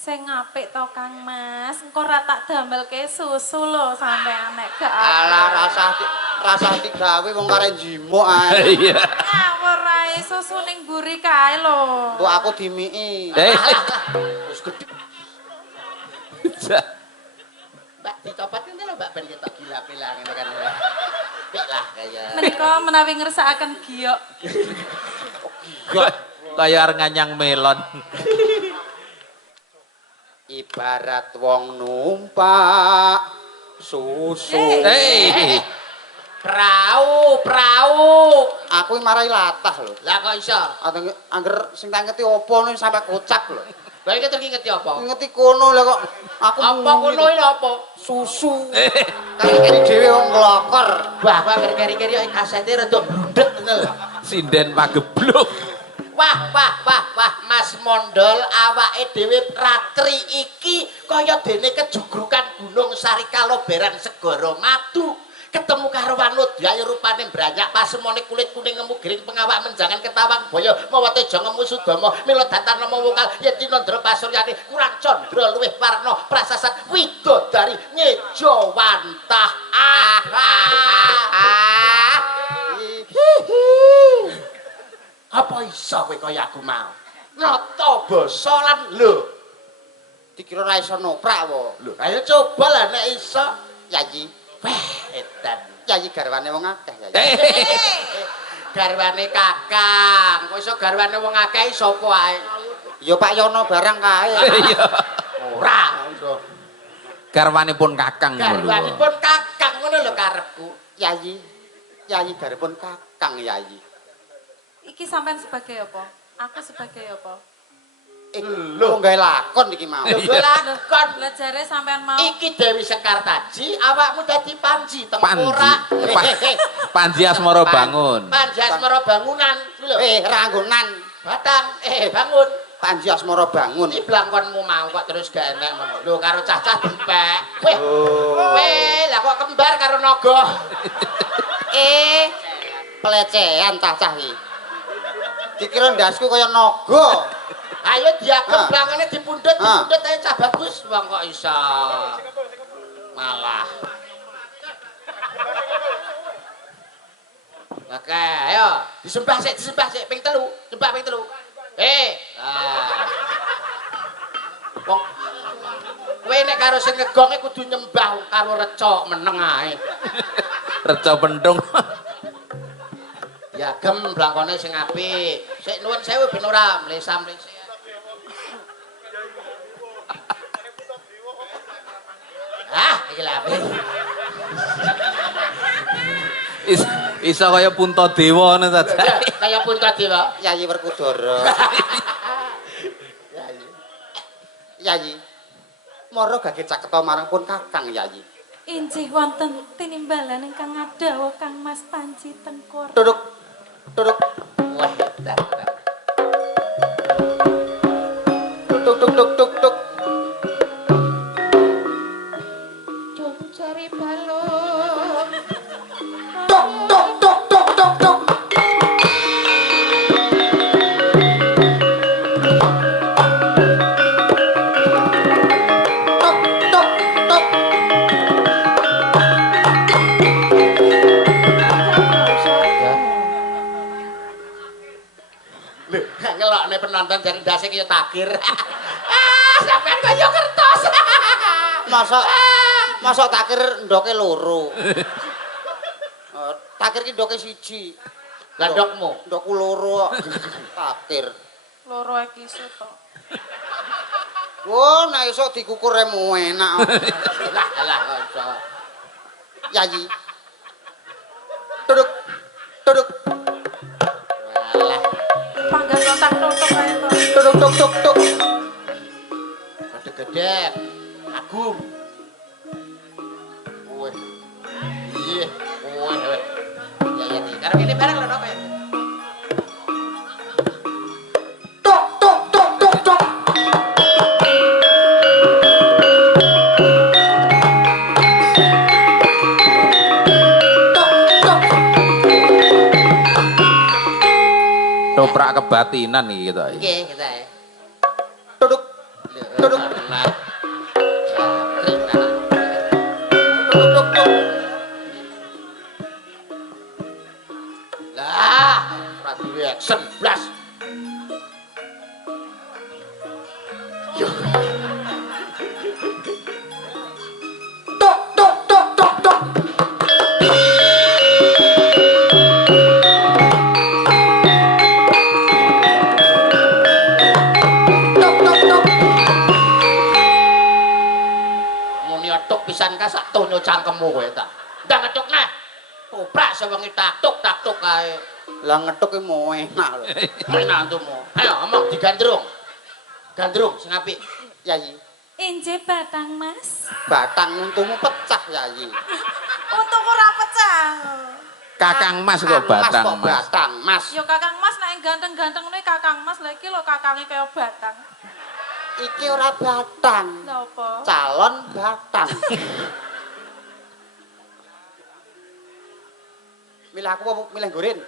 Sing apik to Kang Mas, engko ra tak damelke susu lho sampean nek gak. Alah rasa digawe wong kare njimuk ae. Iya. Ngawur ae susu ning mburi kae lho. Kok aku dimiki. Wis gede. Mbak dicopot ngene lho Mbak ben ketok gila-gila ngene kan. Pik lah kaya. Menika menawi ngersakaken giok. Kaya arep nganyang melon. Ibarat wong numpak susu. Prau. Aku marai latah lho. Lah kok iso? Angger sing tak ngerti opo sampe kocak lho. Lah iki terus ngerti apa? Ngerti kono lah kok aku apa kono iki apa? Susu. Kari-kari dhewe wong nglokor. Wah, kari-kari kasete rada blundhet ngono lho. Sinden pagebluk. Wah, Mas Mondol awake dhewe ratri iki kaya dene kejugrukan Gunung Sarikaloberan Segara Madu. Ketemu karo Wanodya rupane branyak pasemone kulit kuning ngemu giring pengawak menjangan ketawang boyo mawa teja ngemu sudama mila datar nama wokal yen tinandra pasuryane kurang candra luwih warna prasasat widodari nyejo wantah. Apa iso kowe kaya aku mau? Nata basa lan lho. Dikira ora iso noprak wae. Lho, ayo coba lah nek iso. Yayi. Wah, edan. Yayi garwane wong akeh ya. Garwane Kakang. Kok iso garwane wong akeh sapa ae? Ya Pak Yono barang kae. Iya. Ora iso. Garwanipun Kakang lho. Garwanipun Kakang ngono lho karepku. Yayi. Yayi garipun Kakang Yayi. Iki sampean sebagai apa? Aku sebagai apa? Lho gawe lakon iki mau. Lho lakon Lajare sampean mau. Iki Dewi Sekartaji, awakmu dadi Panji Tengkorak. Panji Asmara Bangun. Panji Asmara Bangunan lho. Ranggonan. Batang bangun. Panji Asmara Bangun. Iki blangkonmu mau kok terus gak enek ngono. Lho karo cah-cah dempek. Weh, lah kok kembar karo naga. Pelecehan cah-cah iki. Dikira ndasku kaya naga. Ayo diagem blangane dipundhut ae cah bagus wong kok iso. Malah. Oke, ayo disembah sik ping 3, sembah ping 3. Wong kowe nek karo sing ngegonge kudu nyembah karo reca meneng ae. Reca pentung. Ya gem blangkone sing apik. Sik nuwun sewu ben ora mlesam-mlese. Iki lha apik. Iso kaya Puntadewa ngono ta. Kaya Puntadewa, Yayi Werkudara. Yayi. Mara gage caketa marang pun Kakang Yayi. Injih wonten tinimbalan ingkang ngadhawa Kang Mas Panji Tengkorak. Duduk. Wah, Duk. Cari balon. Duk. Ngelokne penonton dari ndase kaya takir. Sampeyan kaya kertas. Masa takir ndoke loro. Takir ki ndoke siji. Lah ndokmu? Ndokku loro kok. Takir. Loro iki iso to. Oh, nek iso dikukur emu enak. Lah iso. Yayi. Duduk. Walah. Panggang totak-totok ae to. Duduk. Gede-gede. Agung. Weh. Iya. Weh. Ya nih. Karo kene bareng lho kowe. Tok. Toprak kebatinan iki kita. Nggih, kita ya. Duduk. Tok tok tok tok tok. Tok tok tok. Muni otok pisan ka sak tonyo cangkemmu kowe ta. Ndang ngecuk neh. Oprak sewengi taktuk kae. Lah ngethuk ki mau enak lho. Menantumu. Ayo omong digandrung. Gandrung sing apik. Yayi, Injih batang Mas. batang untumu pecah Yayi. Untuk ora pecah. Kakang Mas kok batang kok Mas. batang Mas. Yo Kakang Mas nek ganteng-ganteng ngene Kakang Mas lha iki lho kakange kaya batang. Iki ora batang. Lha apa? Calon batang. Milih aku apa milih goren?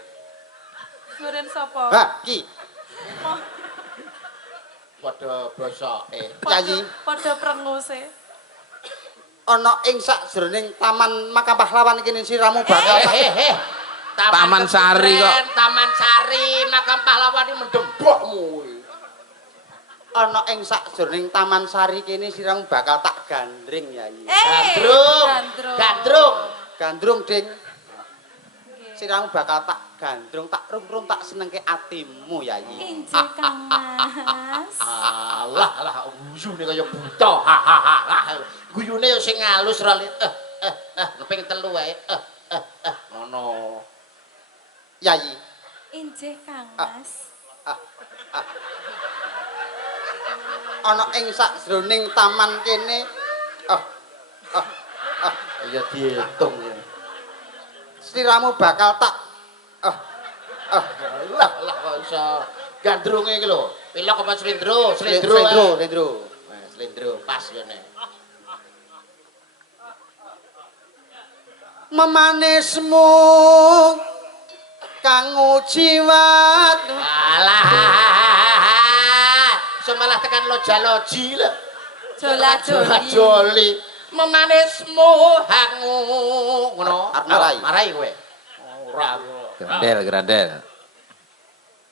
Duren sapa? Ha, ki. Padha bosoke. Yayi, Padha prenguse. ana ing sakjroning Taman Makam Pahlawan iki siramu bakal Heh. Taman Sari kok. Taman Sari, Makam Pahlawan iki mendembokmu. ana ing sakjroning Taman Sari kene siramu bakal tak gandring Yayi. Gandrung. Gandrung. Gandrung. Gandrung ding, Nggih. siramu bakal tak gandrung, tak rung-rung tak senengke atimu Yayi. Injih Kang Mas. Alah, guyune kaya buta. Guyune yo sing halus ra ping 3 wae. Ngono. Yayi, Injih Kang Mas. ana ing sakjroning taman kene Ya diitung. sliramu bakal tak Lah kok iso gandrunge iki lho. Pilok apa slendro? Slendro. Nah, slendro pas kene. Memanismu kang jiwat Alah. Semalah tekan loja-loji lho. Joli. Memanismu hangu. Ngono. Marai. Marai kowe. Ora. Grandel.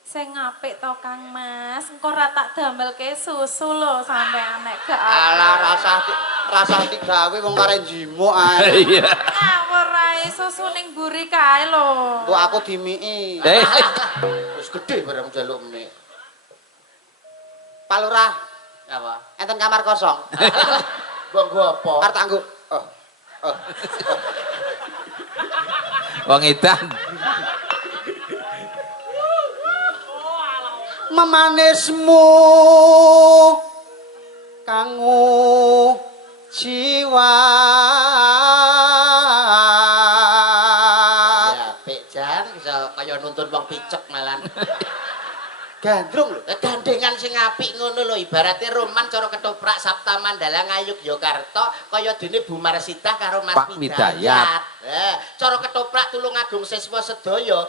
Sing apik to Kang Mas. Engko ora tak damelke susu lho sampean nek gak apik. ala rasa digawe wong kare njimuk ae. Iya. Ngawur ae susu ning mburi kae lho. Kok aku dimiki. Wis gedhe bareng njaluk mie. Pak Lurah, Apa? enten kamar kosong. Gua apa? Arep tak nggo. Wong edan. Memanismu kang jiwa Ya, apik jan bisa kaya nuntun wong picek malan. gandrung lho. Gandengan sing apik ngono lho, ibarate roman cara ketoprak Sabta Mandala Ngayogyakarta kaya dene Bu Marsidah karo Mas Pak Midayat. Midayat. Cara ketoprak Tulungagung siswa sedaya.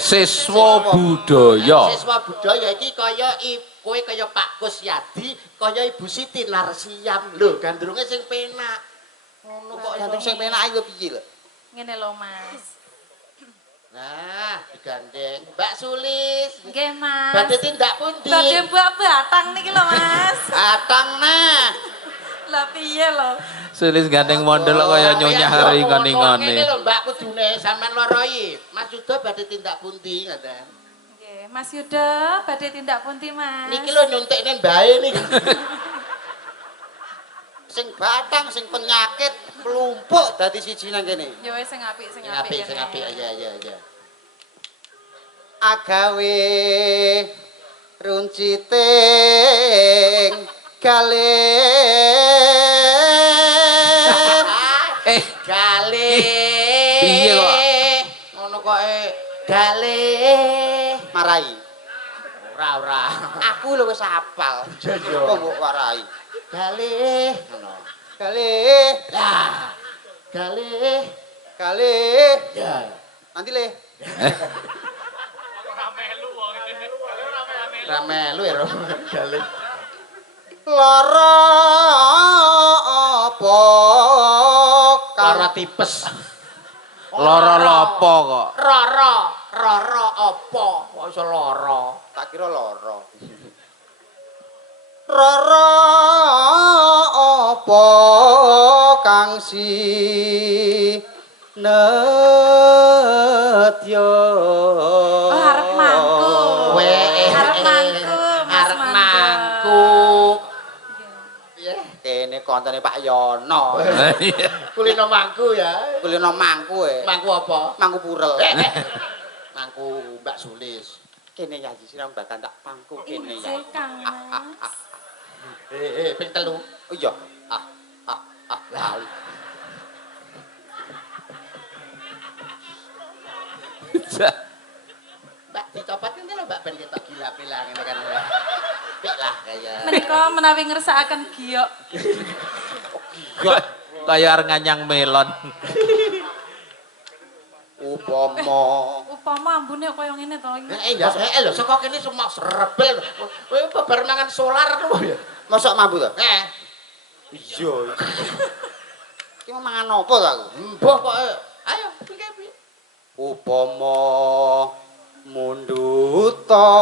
Siswa budaya. Siswa budaya iki kaya kowe kaya Pak Kusyadi, kaya Ibu Siti Narsiam. Lho, gandrunge sing penak. Ngono kok Gandrung sing penak iku piye lho? Ngene lho Mas. Nah, digandeng Mbak Sulis. Nggih Mas. Badhe tindak pundi? Badhe mbok batang niki lho Mas. Atang nah. Lah piye lho? Sulis gandeng mondel kaya nyonya hari Ngene ngone-ngone. lho Mbak kudune sampean lara iki. Mas Yuda badhe tindak pundi ngoten. Nggih, Mas Yuda badhe tindak pundi Mas? Niki lho nyuntikne mbae niki. Sing batang sing penyakit mlumpuk dadi siji nang kene. Yo wis sing apik Sing apik kene. ya. Agawe runciting galem Gale. Piye kok? Ngono kok gale. marai. Ora. Aku lho wis hafal. Iya. Kok mbok warai. Gale. Ngono. Gale, Lah. Gale. gale. Ya. Nanti le. Ramelu ya gale. Lara apa Lara tipes. Lara lopo kok. Roro apa? Kok iso lara? tak kira lara. Lara Apa kang netya Oh, arep mangku. Arep mangku, Mas arep Mandor. mangku. kene koncone Pak Yono Kulino mangku ya. kulino mangku Mangku apa? mangku purel Mangku Mbak Sulis. kene ya sirang bakal tak pangku kene ya Injih Kang Mas. Ping telu. oh iya lali Mbak dicopot ini lho Mbak ben kita gila-gila ngene kan. Pik lah kaya. Menika menawi ngersakaken giok. Kayak arep nganyang melon. upama Ambune kaya ngene to. Lho saka kene semua serebel. Kowe babar mangan solar lho ya. mosok mambu to Eh, iya iki mau mangan apa to aku mbah kok ayo piye. upama munduta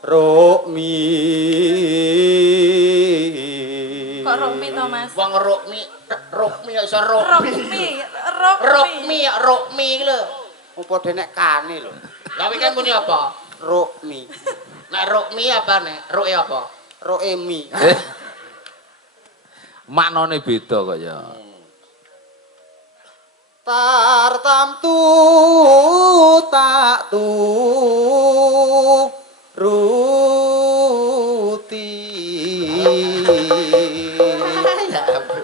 rukmi Kok Rokmi to Mas? Wong rukmi ya iso rukmi. Rukmi lho. apa denek kane lho Lah iki kan muni apa? rukmi Nek rukmi apa nek? Ruke apa? roemi Maknane beda kok ya. tartamtu tak ruti Ya ampun.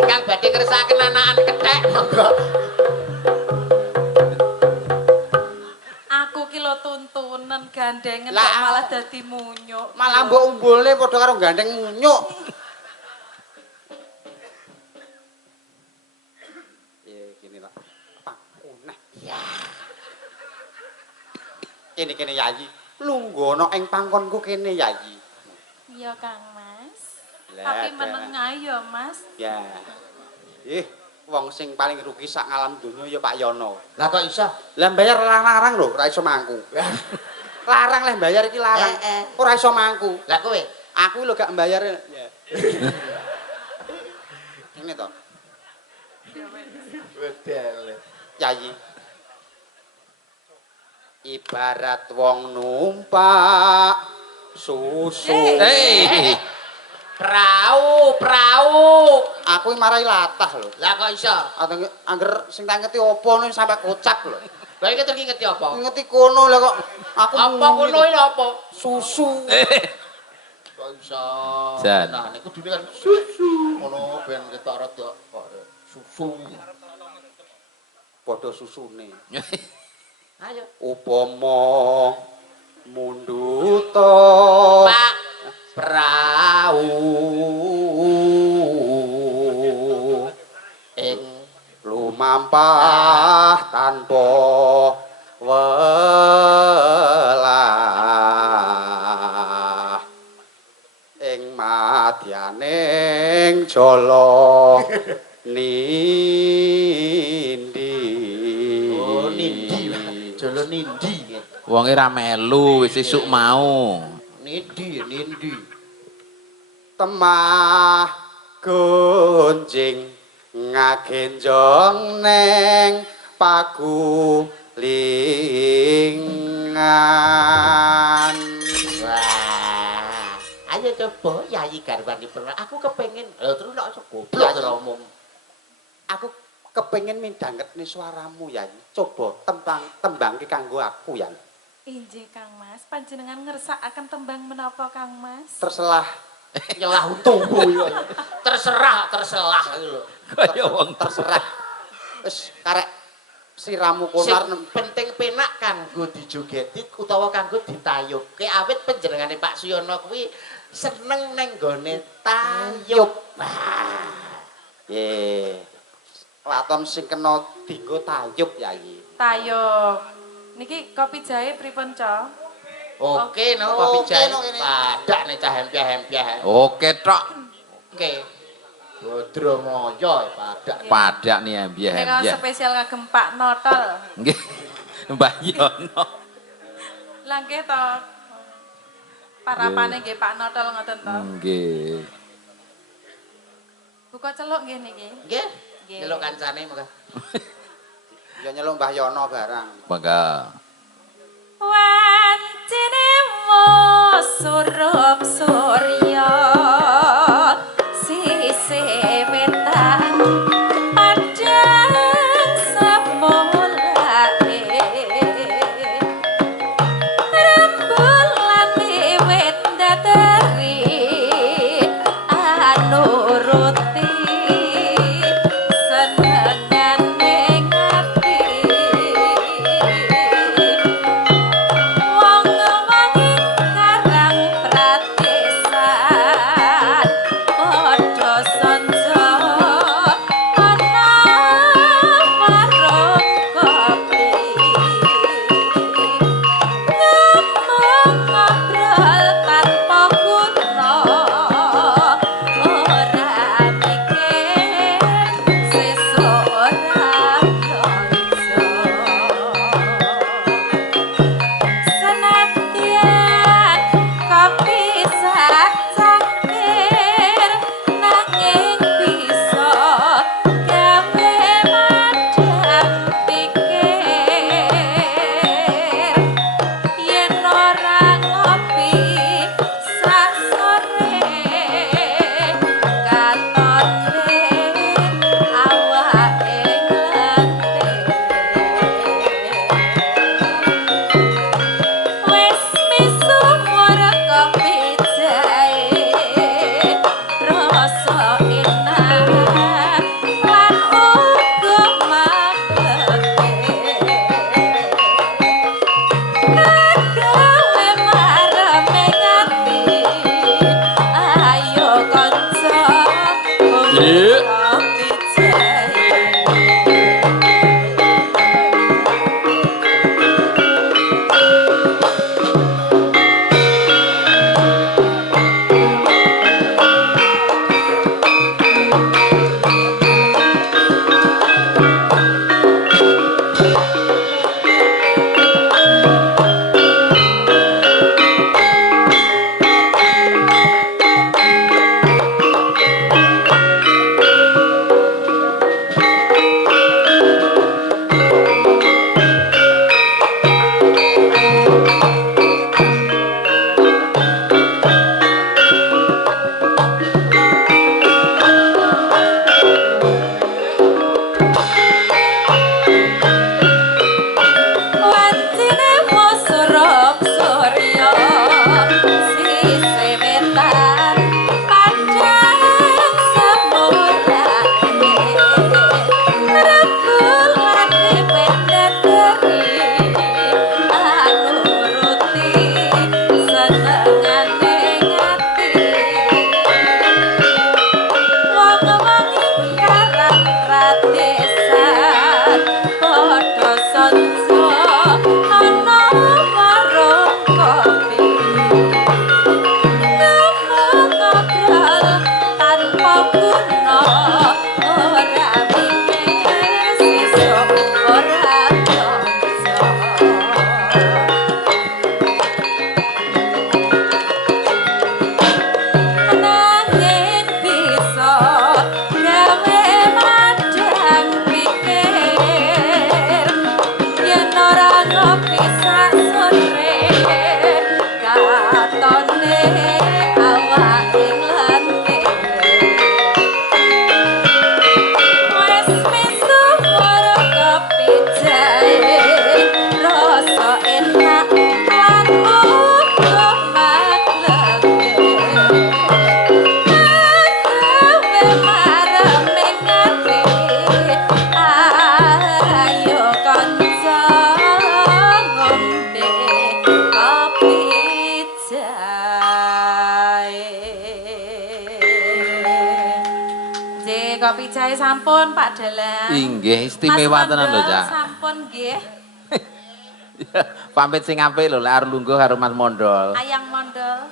Kang badhe ngersakaken anakan kethek monggo. Aku ki lho tuntunan gandengen Lah. kok malah dadi munyuk. malah mbok umbulne padha karo gandeng munyuk gini lah pakuneh ya kene yayi lungguhana ing pangkonku kene yayi Iya Kang Mas. Lah, Tapi Kang. menengah ya Mas. ya wong sing paling rugi sak ngalam donya ya Pak Yono Lah kok iso? lah bayar larang lho ora iso mangku larang leh bayar iki larang ora iso mangku Lah kowe? aku lho gak mbayar ya ini to Wedel. yayi ibarat wong numpak susu Hei. Prau. aku marai latah lho Lah kok iso? angger sing tak ngerti apa nih sampai kocak lho Lah iki terus ngerti apa? ngerti kono lah kok aku Apa muni ngono iki lho apa? susu Kok iso? Jan. Nah, niku kudune kan susu. Ngono ben ketok rada kok susu. padha susune Ayo. upama munduta Pak Prau ing lumampah tanpa welah ing madyaning jala nindi Oh, nindi. Jolo nindi. Wonge ra melu wis esuk mau. Nindi. temah gonjing ngagenjong neng pagulingan Wah. Ayo coba Yayi garwanipun. Aku kepengin. Lho terus nek iso goblok terus omong. aku kepengin midhangetne suaramu ya coba tembangke kanggo aku ya Injih Kang Mas, panjenengan ngersakaken tembang menapa Kang Mas? terselah Nyelah tubuh iki. Terserah iki lho. Kaya wong terserah wis karek siramu Sing konar penting penak kanggo dijogeti utawa kanggo ditayubke awit panjenengane Pak Suyono kuwi seneng neng gone tayub. Waton sing kena dienggo tayub ya iki. Tayub. Niki kopi jahe pripun, Co? Oke no kopi Oke, jahe. no, ini. Padak nek cah hempiah-hempiah. Oke tok. Oke. Bodro moyo padak. Padak nih Nika ya. spesial kagem Pak Notol. Nggih. Mbah Yono. Lah nggih to. Parapane nggih Pak Notol ngoten to. Nggih. Buka celuk nggih niki. Nggih. Nggih. Nyeluk kancane monggo. Ya nyeluk Mbah Yono barang. Mangga. Wancine surup surya sisih wetan padang semulake rembulan wiwit dateri anuruti senengane ngati wong-wong karang pratesan padha sanja ana warung kopi ngomong ngobrol tanpa guna ora mikir sesuk ora kanca senadyan kopi sak cangkir nanging bisa gawe madhang pikir yen ora ngopi sak sore katone awake nglentir wis misuwur kopi jahe rasa enak lan uga magleke gawe marame ngati ayo kanca Iya. kopi jahe wancine surup surya sisih wetan padang semulake rembulan wiwit dateri anuruti senengane ngati wong-wong karang pratesan padha sanja ana warung kopi ngomong ngobrol tanpa guna ora mikir sesuk ora kanca nanging bisa gawe madhang pikir yen ora ngopi sak sore katone awake nglentir wis misuwur kopi jahe rasa enak lan uga magleke gawe marame ngati ayo kanca ngombe kopi jahe kopi jahe sampun Pak Dalang Inggih istimewa tenan lho, Cak. sampun nggih Pamit sing apik lho lek arep lungguh karo Mas Mondol. ayang mondol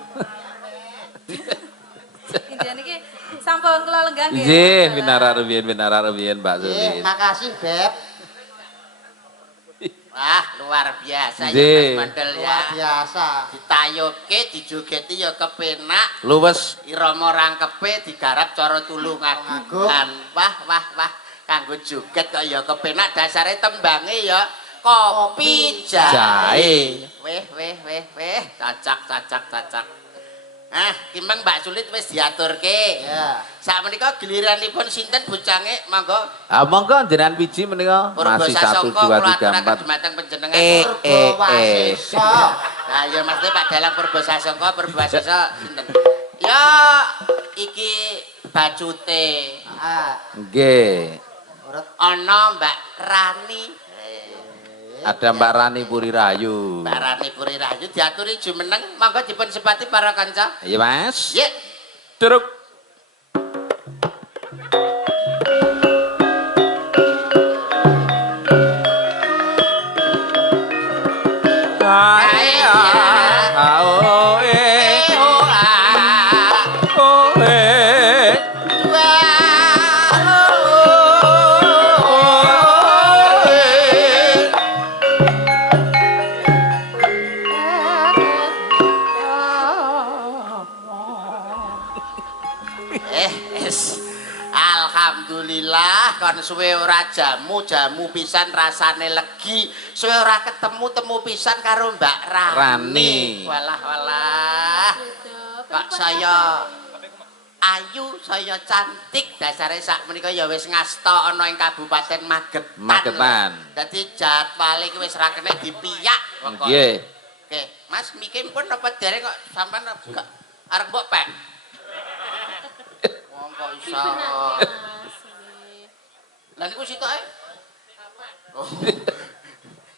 Indah niki sampun kula lenggah nggih. Nggih, minara rumiyin Mbak Nggih, Sumin. makasih, Beb. Wah, luar biasa ya Nggih. Mas Mandel ya. Luar biasa. Ditayuke, dijogeti ya kepenak. Luwes. Irama rangkepe digarap cara tulungagungan. Wah. Kanggo joget kok ya kepenak dasare tembange ya kopi jahe. Weh. Cacak. Ah, kimeng Mbak Sulit wis diaturke. Ya. Sakmenika giliranipun sinten bocange monggo. Ah monggo jenengan biji menika masih 1 2 3 4. Dumateng panjenengan. Purwasesa. Nah, ya Mas Pak Dalang Purbasasangka, Purbasesa sinten? Ya iki bacute. Ah, Nggih. urut Ana Mbak Rani. Ada Mbak Rani Puri Rahayu. Mbak Rani Puri Rahayu diaturi jumeneng, monggo dipun sepati para kanca. Iya Mas. Ye. Duruk. Alhamdulillah kon suwe ora jamu pisan rasane legi, suwe ora ketemu pisan karo Mbak Rani. Walah. Kok saya ayu, saya cantik, dasare sak menika ya wis ngasta ana ing Kabupaten Magetan. Dadi jadwale iki wis ra kena dipiyak pokoke. Nggih. Oke, Mas mikir pun apa dereng kok sampean gak arep mbok pek. Wong kok iso. Lah niku sitoke. Oh.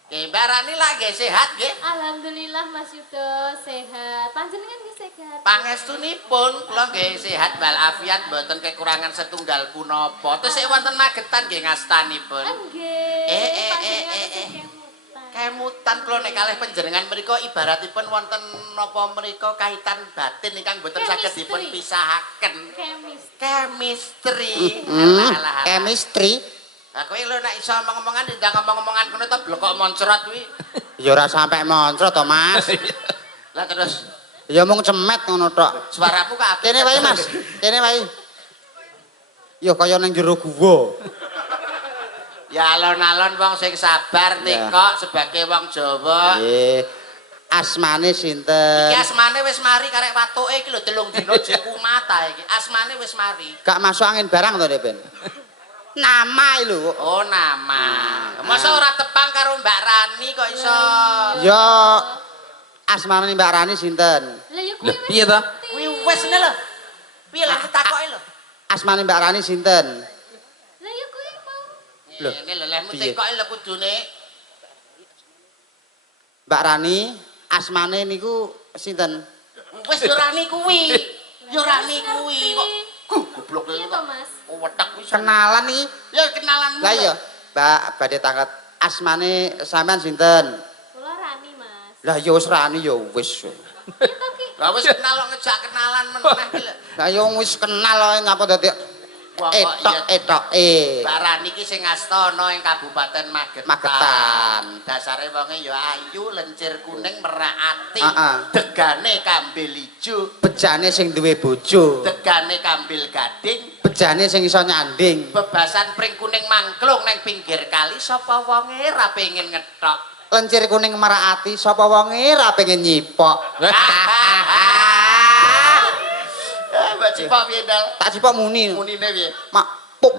Nggih, Mbak Rani lagi sehat nggih? Alhamdulillah Mas Yudo sehat. Panjenengan nggih sehat. Pangestunipun kula nggih sehat walafiat mboten kekurangan setunggal punapa. Terus wonten Magetan nggih ngastanipun. Nggih. Kemutan kula nek kalih panjenengan mriku ibaratipun wonten napa mriku kaitan batin ingkang boten saged dipun pisahaken. Chemistry. Alah. chemistry. Lah kowe lho nek iso ngomong-ngomongan ndang ngomong-ngomongan ngono to blokok moncrot kuwi. Ya ora sampe moncrot to, Mas. Lah terus Ya mung cemet ngono tok. suaramu kok apik. Kene wae, Mas. Kene wae. Ya kaya ning jero guwa. Ya alon-alon wong sing sabar tekok sebagai wong Jawa. Nggih. Asmane sinten? Iki asmane wis mari karek watuke iki lho 3 dina jeku mata iki. Asmane wis mari. Gak masuk angin barang to, Ben? Nama lho. Oh, nama. Masa ora tepang karo Mbak Rani kok iso. Ya asmane Mbak Rani sinten? Lah ya Lah piye ta? Kuwi wis ne lho. Piye lah ditakoki lho. Asmane Mbak Rani sinten? Lah ya kuwi mau. Loh, Ngene lho lehmu piye? tekoki lho kudune. Mbak Rani asmane niku sinten? Wis yo Rani kuwi. Yo Rani kuwi kok. Goblok Iya kok. to Mas. Wetek wis. Kenalan iki. Ya kenalanmu. Lah iya, Mbak badhe tanglet asmane sampean sinten? Kula Rani Mas. Lah ya wis Rani ya wis. Ya to ki. Lah wis kenal kok ngejak kenalan meneh iki lho. Lah ya wis kenal kok ngapa dadi etoke. Mbak Rani iki sing ngasta ana ing Kabupaten Magetan. Magetan. Dasare wonge ya ayu, lencir kuning, merak ati. Heeh. Degane kambil ijo, Bejane sing duwe bojo. degane kambil gading, Bejane sing iso nyanding. bebasan pring kuning mangklung neng pinggir kali sapa wonge ra pengin ngethok. Lencir kuning merak ati sapa wonge ra pengen nyipok. Mbak Cipok piye Dal? Tak cipok muni. Munine piye? Makpuk.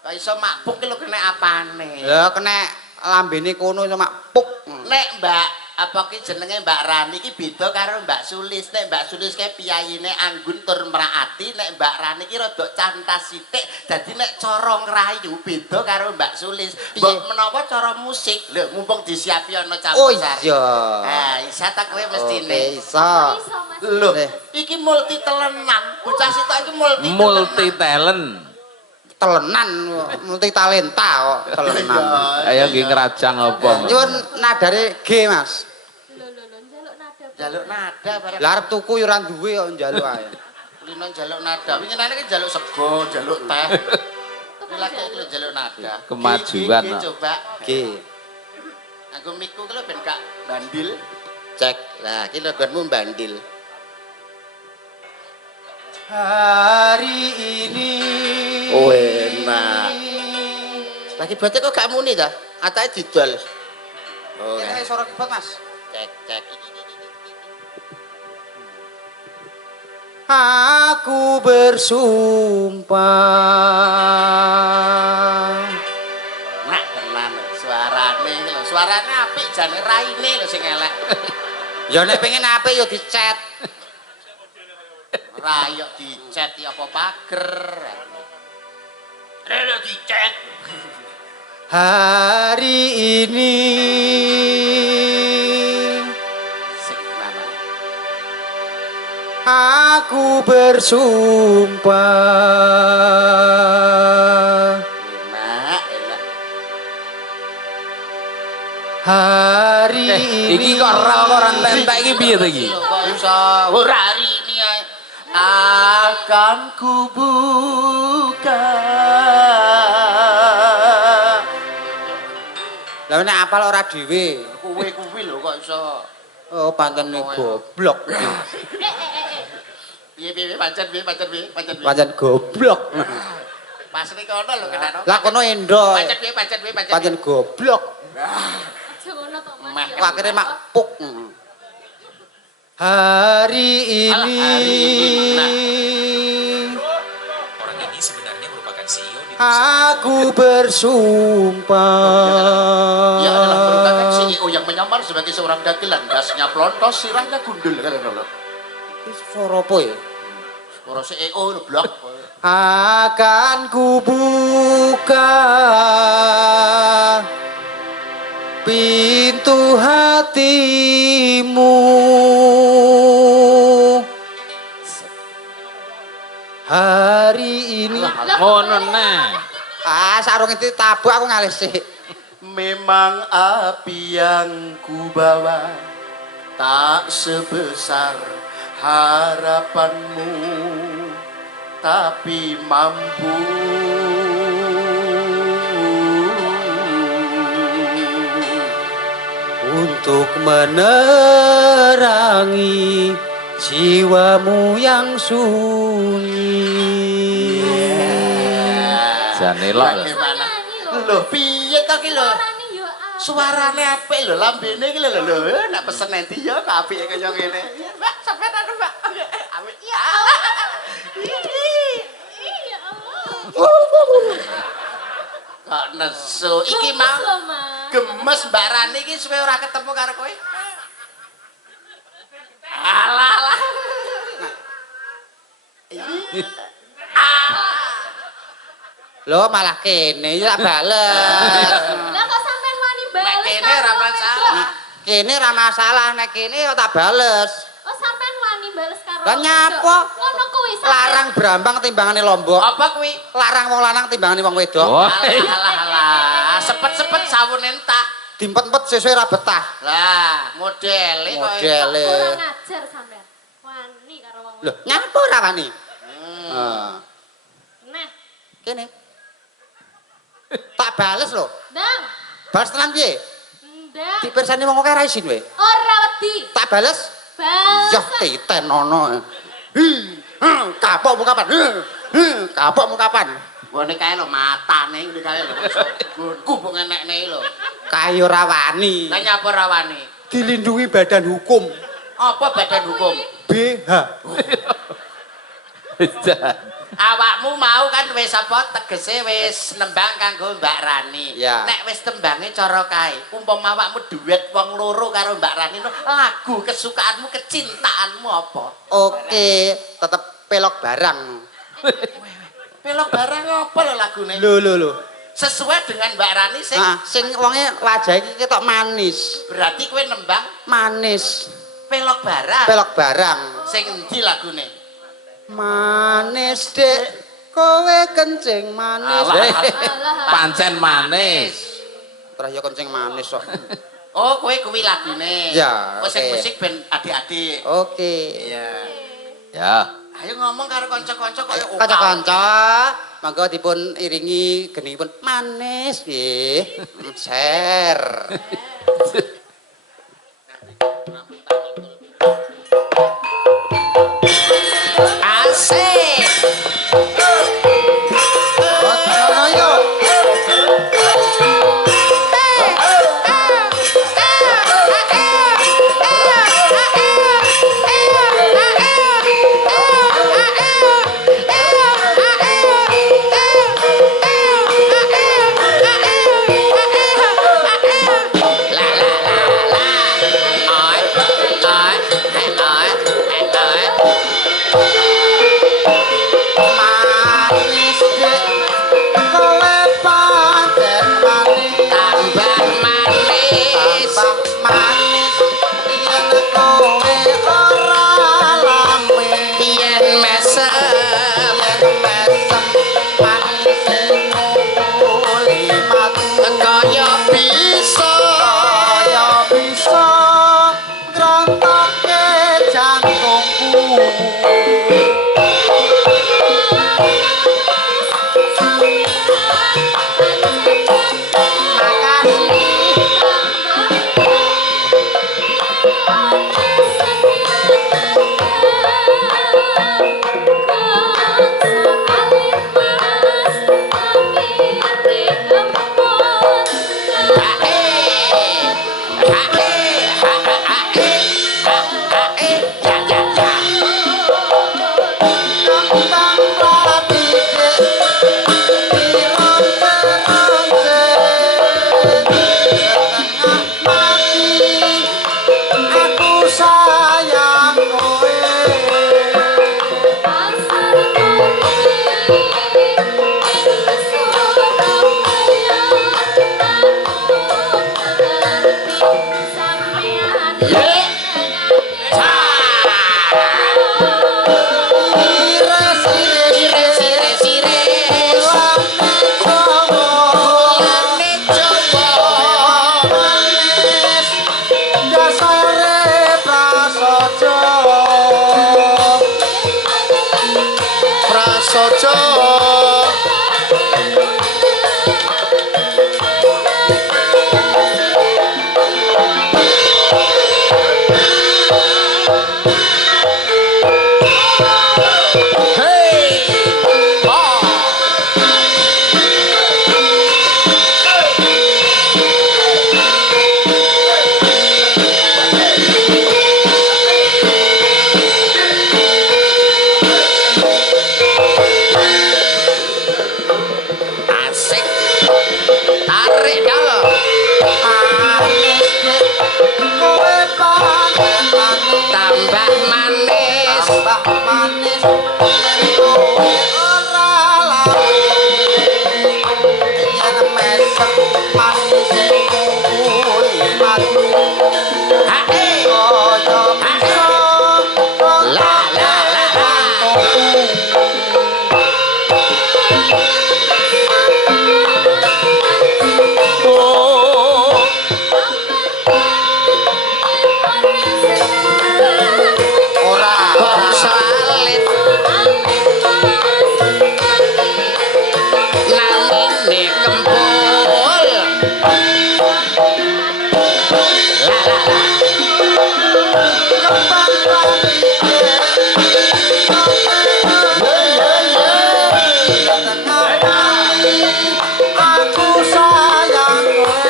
Kok iso makpuk ki lho kena apane? Lah kena lambene kono iso makpuk. Nek Mbak apa ki jenenge Mbak Rani ki beda karo Mbak Sulis. Nek Mbak Sulis kae piyayine anggun tur meraati, nek Mbak Rani ki rada cantas sithik. Dadi nek cara ngrayu beda karo Mbak Sulis. Mbok menawa cara musik, lho mumpung disiapi ana Oh campur. iya. Nah, isa tak kowe mestine. Oke, iso. Iso Mas. Lho, Eh. iki multi telenan. Bocah sitok iki Multi talent. Telenan, multi talenta kok telenan. Ayo nggih ngerajang apa? Nyuwun nadare G, Mas. Lho njaluk nada. Jaluk nada bareng. Lah arep tuku ya ora duwe kok njaluk ae. Lino jaluk nada. Winginane ki jaluk sego, jaluk teh. Lagi iki jaluk nada. Kemajuan, Iki, Pak. coba. G. Aku miku ki lho ben gak bandil. Cek. Lah, iki logonmu bandil. Hari ini. Oh, enak. Lagi bote kok gak muni ta? Atake didol. Oh, Ini suara keyboard, Mas. cek. Aku bersumpah. Nak tenan suarane iki lho. Suarane apik jane raine lho sing elek. Ya nek pengen apik ya dicet. Ora yo dicet ya apa pager. Rene dicet. Hari ini Sing mana? aku bersumpah. Enak. Hari Iki kok ora entek iki piye to iki? Kok iso ora hari ini ae. Akan kubuka. Lah nek apal ora dhewe. Kuwi lho kok iso. Oh, pancen goblok. Piye pancen piye. Pancen goblok. Pas nek kono lho kenano. Lah kono endo. Pancen piye. Pancen goblok. Aja ngono to, Mas. Meh. Kok akhirnya mak puk. Hari ini. Orang ini sebenarnya merupakan CEO di Aku bersumpah. Ia adalah merupakan CEO yang menyamar sebagai seorang dagelan, dasnya plontos, sirahnya gundul kan lho. Suara apa ya? Ora CEO lho blok. Akan kubuka pintu hatimu. Hari ini. Ngono nah. Sarung itu tabuk aku ngalih sih. Memang api yang kubawa tak sebesar harapanmu, tapi mampu untuk menerangi jiwamu yang sunyi. Jane lok lho. Bagaimana? Lho piye to ki lho? Suarane yo apik. Suarane apik lho, lambene iki lho. Nek pesen endi ya kok apike kaya ngene. Ya, Mbak, sampeyan anu, Mbak. Apik. Ya. Iya Allah. Kok nesu iki Gemes mau lho, Mas. gemes Mbak Rani iki suwe ora ketemu karo kowe. Alah. Loh malah kene ya bales. Lah kok sampean wani Nek bales? kene karo ora wedok? masalah. Kene ra masalah nek kene ya tak bales. Oh sampean wani bales karo Lah nyapa? wedok? Ngono kuwi sampean. Larang Brambang timbangane Lombok. Apa kuwi? Larang wong lanang timbangane wong wedok. Wah. Alah. Sepet-sepet sawun entak. Dimpet-empet sesuai ra betah. Lah, modele kok. Modele. Kurang ajar sampean. Wani karo wong Loh, wedok. nyapa ora wani? Nah, Nah, kene. Tak bales lho. Ndang. Bales tenan piye? Ndang. Dipirsani wong akeh ra isin kowe. Ora wedi. Tak bales. Bales. Yah titen ono. Kapokmu kapan? Kapokmu kapan? Ngene kae lho matane ngene kae lho. Gonku mbok ngenek-nek lho. Kayo ra wani. Lah nyapa rawani? Dilindungi badan hukum. Apa badan hukum? BH. Awakmu mau kan wis apa tegese wis nembang kanggo Mbak Rani. Ya. Nek wis tembange cara kae, umpama awakmu duet wong loro karo Mbak Rani, lagu kesukaanmu, kecintaanmu apa? Oke, tetep pelok barang. Pelok barang apa lho lagune? Lho. Sesuai dengan Mbak Rani sing Nah, sing wonge wajah iki ketok manis. berarti kowe nembang Manis. pelok barang. Pelok barang. Sing endi lagune? Manis dek, kowe kencing manis. Alah. Pancen manis. Terus ya kencing manis kok. Oh, kowe kuwi lagune. Ya, Oh, sing oke. musik ben adik-adik. Oke. Iya. Ya. Ayo ngomong karo kanca-kanca kaya opal. Kanca-kanca, monggo dipun iringi geningipun manis nggih. Share. Asik. Sono yo. Manis dek kowe pancen manis Tambah manis. tambah manis yen kowe ora lamis Yen mesem. yen mesem manis nguli matu Kaya bisa. kaya bisa ngrontokke jantungku tentang prati setengah mati aku sayang kowe ires ires Iris iris. lane jowo manis dasare prasaja Prasaja. Hey! Asik. Tarik dal. manis dek kowe pancen manis Tambah manis. tambah manis yen kowe ora lamis yen mesem manis nguli matu Hae. kaya bisa La la la la. Oh. ora Bangsa alit. Namine kempul. La la la. kembang rati aku sayang kowe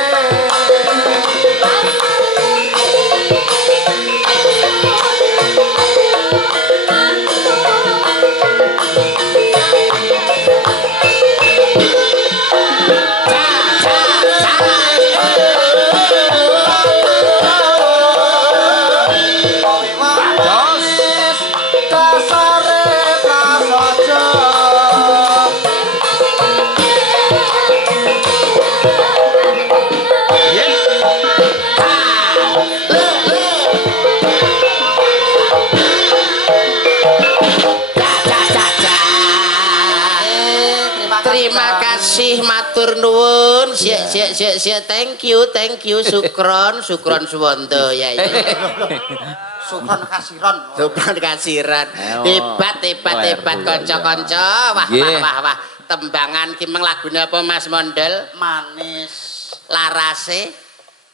manis dasare prasaja Terima kasih matur nuwun. Sik thank you sukron suwondo ya. sukron kasiron Sukron kasiran. Hebat kanca-kanca. Wah. Tembangan ki meng lagune apa Mas Mondol? manis Larase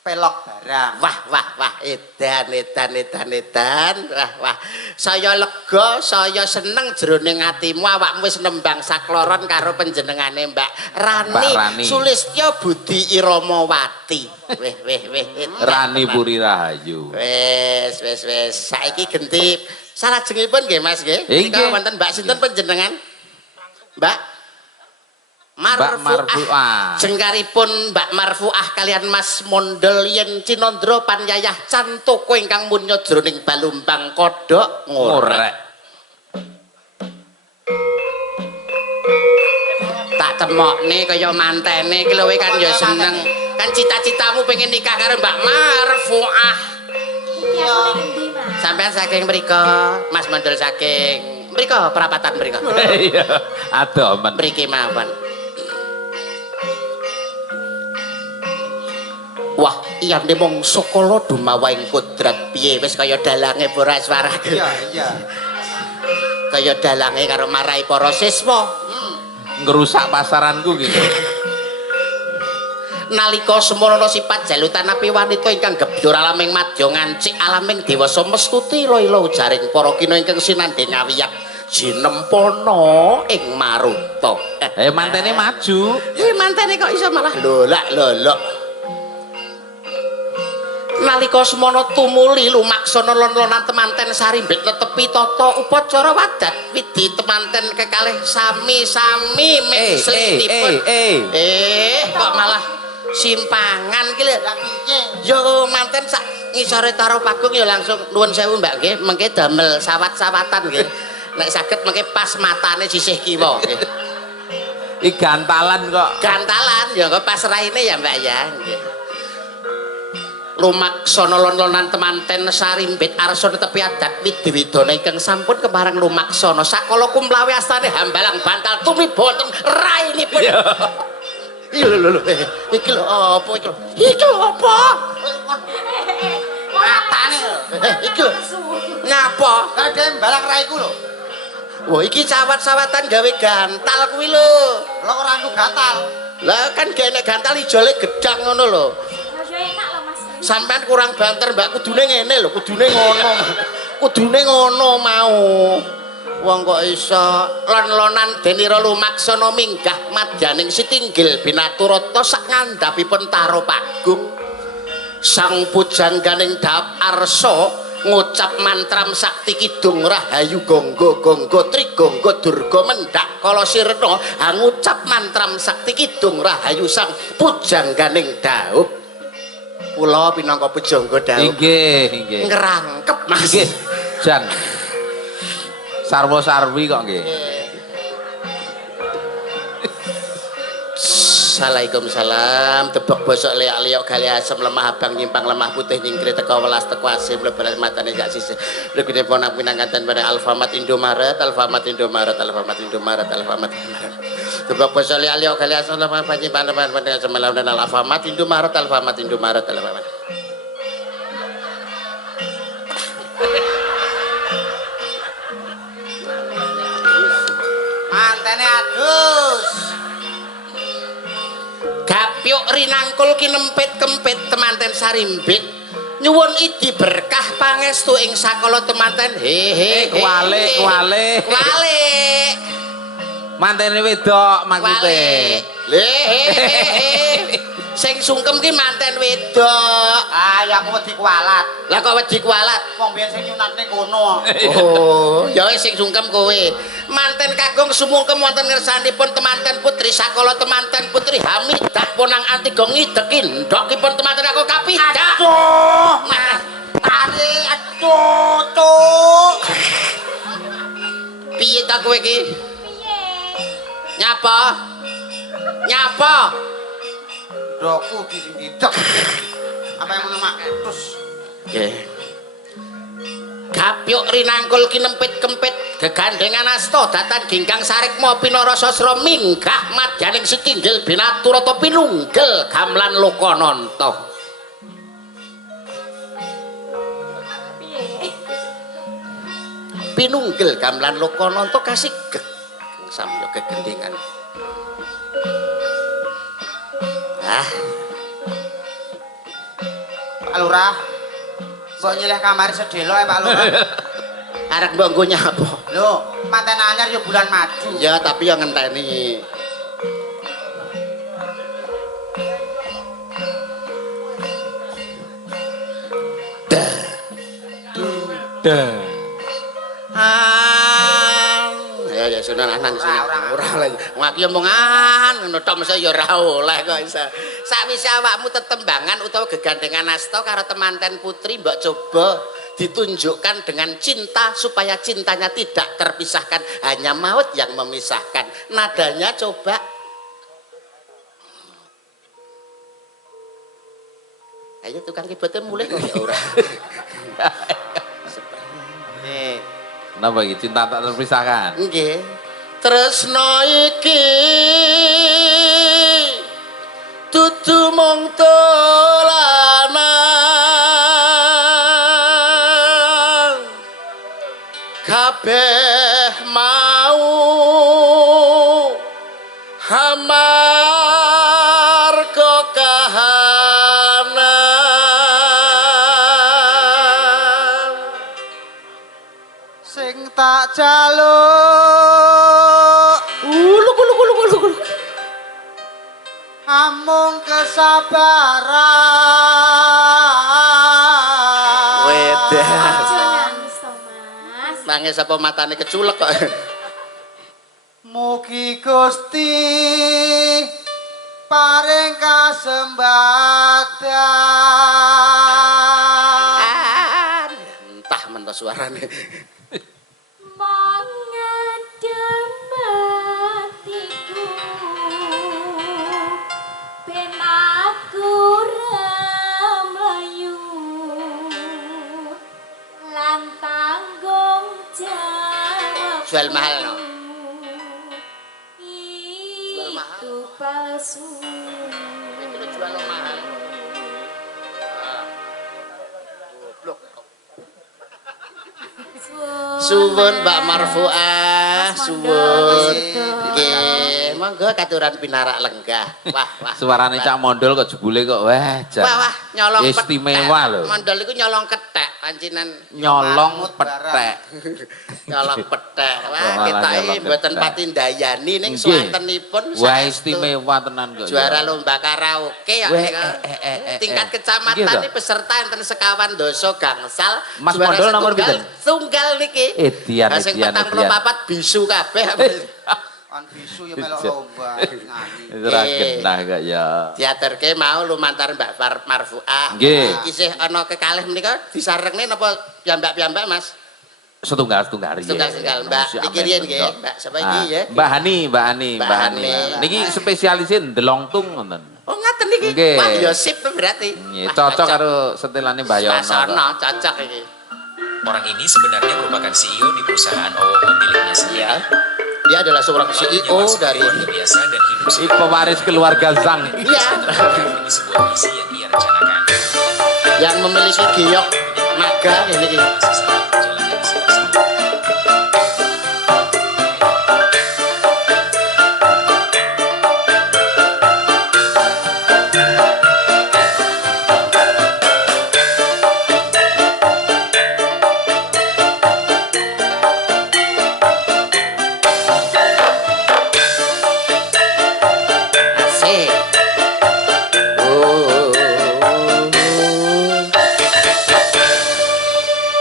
pelok barang. Wah, edan. Wah. Saya lega, saya seneng jroning atimu awakmu wis nembang sakloron karo panjenengane Mbak Rani. Sulistya Budi Iramawati. Weh. Rani Puri Rahayu. Wes. Saiki genti salajengipun nggih Mas nggih. Nggih. Menika wonten Mbak sinten panjenengan? Mbak Marfuah. Jengkaripun Mbak Marfuah kalian Mas Mondol yen Cinandra Panyayah Cantoko ingkang munya jroning Balumbang Kodhok ngorek. Tak temokne kaya mantene iki lho kan ya seneng. Kan cita-citamu pengen nikah karo Mbak Marfuah. Iki aku ning endi, Mas? Sampean saking mriko, Mas Mondol saking mriko perapatan mriko. Iya, adoh men. Mriki mawon. Wah, iya mong sokolo dumawaing kodrat piye wis kaya dalange para swaraku. Iya. Kaya dalange karo marai para siswa. Ngerusak pasaranku gitu. Nalika semana sifat jalutan api wanita ingkang gebdur alaming madya ngancik alaming dewasa mestuti ira-ira ujaring para kina ingkang sinandhe ngawiyak jinempana ing maruta. Mantene maju. Mantene kok iso malah lolak. Nalika semana tumuli lumaksana lon-lonan temanten sarimbit netepi tata upacara wadat widi temanten kekalih sami-sami mengselinipun. Kok malah simpangan ki lho. Yo manten sak ngisore Taro Pagung ya langsung nuwun sewu Mbak nggih, mengke damel sawat-sawatan nggih. Nek saged mengke pas matane sisih kiwa nggih. Iki gantalan kok. Gantalan ya kok pas raine ya Mbak ya nggih. Lumaksana lon-lonan temanten sarimbit arsa netepi adat widhi-widana ingkang sampun kemarang lumaksana sakala kumlawe astane hambalang bantal tumiba wonten rainipun. Iki lho. Iki lho apa iki? Iki lho apa? Matane lho. Iki lho. Nyapa? Kade mbalang raiku lho. Wah, iki sawat-sawatan gawe gantal kuwi lho. Lho ora anggo gatal. Lah kan gene gantal ijole gedang ngono lho. Ya enak lho, Mas. Sampean kurang banter Mbak, kudune ngene lho, kudune ngono mau. Wong kok iso lon-lonan denira lumaksana minggah madyaning Sitinggil Binaturata sak ngandhapipun Taro Pagung. Sang pujangganing dap arsa ngucap mantram sakti kidung rahayu gonggo trigonggo durga mendak kala sirna ngucap mantram sakti kidung rahayu sang pujangganing daup. Kula pinangka pujangga daup. Nggih. Ngerangkep Mas. Nggih. Jan. Sarwa-sarwi kok nggih. Waalaikumsalam. Tebak bosok liak-liok gali asem lemah abang nyimpang lemah putih nyingkri teko welas teko asim lebaran matane gak sisih. Legine ponak pinangkanten pada Alfamart Indomaret. Tebak bosok liak-liok gali asem lemah nyimpang lemah putih asem lebaran dan Alfamart Indomaret. Mantene adus. Gapyuk rinangkul kinempit-kempit temanten sarimbit nyuwun idi berkah pangestu ing sakala temanten Kwalik. Mantene wedok maksude. Sing sungkem ki manten wedok. Ah, ya aku wedi kualat. Lah kok wedi kualat? Wong biyen sing nyunatne kono. Oh, ya wis sing sungkem kowe. Manten kakung sumungkem wonten ngersanipun temanten putri sakala temanten putri Hamidah ponang Antiga ngideki ndokipun temanten aku kapidah. Aduh, Mas. Tari aduh, cuk. Piye ta kowe iki? Piye? Nyapa? Doku didek. Apa yang mengemak terus? Nggih. Gapyuk rinangkul kinempit-kempit gegandengan asta datan ginggang sarikma pinarasa sra minggah madyaning Sitinggil Binaturata pinunggel gamelan Lokananta. Piye? Pinunggel gamelan Lokananta kasigeg samya gegendengan. Pak Lurah. Mbok nyilih kamar sedelo Pak Lurah. Arek mbok nggo nyapa? Lho, manten anyar ya bulan madu. Ya tapi yang ngenteni. Ya sunananan sini. Ora lah. Wong iki omongan ngono tok mesti ya ora oleh kok isa. Sakwise awakmu tetembangan utawa gegandengan asta karo temanten putri mbok coba ditunjukkan dengan cinta supaya cintanya tidak terpisahkan, hanya maut yang memisahkan. Nadanya coba. Ayo tukang keyboardnya mulai kok ya ora. Kenapa iki cinta tak terpisahkan? Nggih. Tresno iki dudu mung dolanan. Kabeh mau amarga kahanan. Sing tak jaluk amung kesabaran. Wedah. Aja nangis to, Mas. Nangis apa matane keculek kok. Mugi Gusti paring kasembatan. Entah mentos suarane. Mengadem hatiku ben aku mlayu lan tanggung jawab Jual mahal no. itu palsu. Itu jual mahal. Suwun Mbak Marfuah, suwun. Nggih, monggo katuran pinarak lenggah. Wah. Suarane Cak Mondol kok jebule kok wah jan. Wah, nyolong Ya, petek. istimewa lho. Mondol iku nyolong ketek pancinan. Nyolong petek. Nyolong petek. Wah, Malah ketake nyolong mboten ketek. pati ndayani ning Nggih. swantenipun Wah saestu. istimewa tenan kok. Juara lomba karaoke ya. Weh, nika. Tingkat kecamatan Nggih, ini peserta enten sekawan doso gangsal. Mas Juara Mondol nomor setunggal, pinten? Tunggal niki. Edian, Lah sing edian, 44 bisu kabeh. Kan bisu ya melok lomba nyanyi. Itu ra genah kok ya. Diaturke mau lumantar Mbak Marfuah. Nggih. Isih ana kekalih menika disarengne napa piyambak-piyambak Mas? Setunggal Setunggal Mbak. Niki riyen nggih, Mbak. Sapa iki ya? Mbak Hani, Mbak Hani. Niki spesialisin delongtung ngoten. Oh ngaten niki. Nggih. Wah ya sip berarti. Nggih, Wah, cocok karo setelane Mbak Yono. Sasono cocok iki. Orang ini sebenarnya merupakan CEO di perusahaan OWO miliknya sendiri. Ya. Dia adalah seorang Telah CEO menyewa dari keluarga biasa dan hidup Si pewaris keluarga Zhang. Iya. demi sebuah misi yang ia rencanakan. yang memiliki giok naga ini. Masih sedang menjalani masing-masing. Asik. Oh.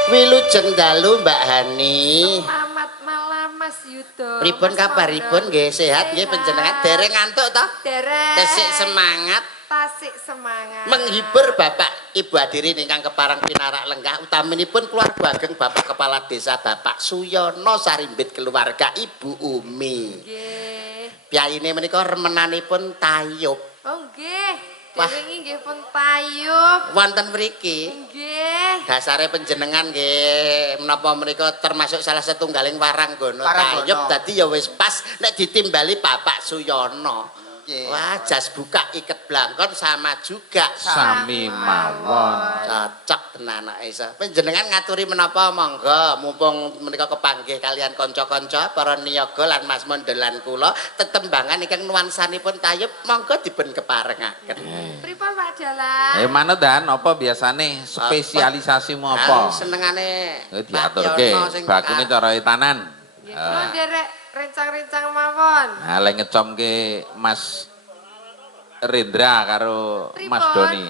Wilujeng dalu Mbak Hani. Selamat malam Mas Yudo. Pripun Mas kabaripun Mondol. nggih sehat nggih panjenengan dereng ngantuk toh? Dereng. Tesik semangat Tasik semangat. menghibur Bapak Ibu hadirin ingkang keparang pinarak lenggah utaminipun keluarga ageng Bapak Kepala Desa Bapak Suyono Sarimbit keluarga Ibu Umi. Nggih. Piyayine menika remenanipun tayub. Oh nggih. Wah. Dewe nggih pun tayub. Wonten mriki Nggih. dasare panjenengan nggih menapa menika termasuk salah setunggaling waranggono Waranggono. tayub dadi ya wis pas nek ditimbali Bapak Suyono. Nggih. Wah, jas buka iket blangkon sama juga. Sami mawon. Cocok tenan anake isa. Panjenengan ngaturi menapa monggo mumpung menika kepanggih kalian kanca-kanca para niyaga lan Mas Mondolan kula tetembangan ingkang nuansanipun tayub monggo dipun keparengaken. Pripun Pak Dalang? Ayo manut Dan, apa biasane spesialisasimu apa? Senengane Diaturke, bakune cara etanan. Nggih, kula nderek rencang-rencang mawon. Nah, lek ngecomke Mas Rendra karo Mas Pripun? Doni.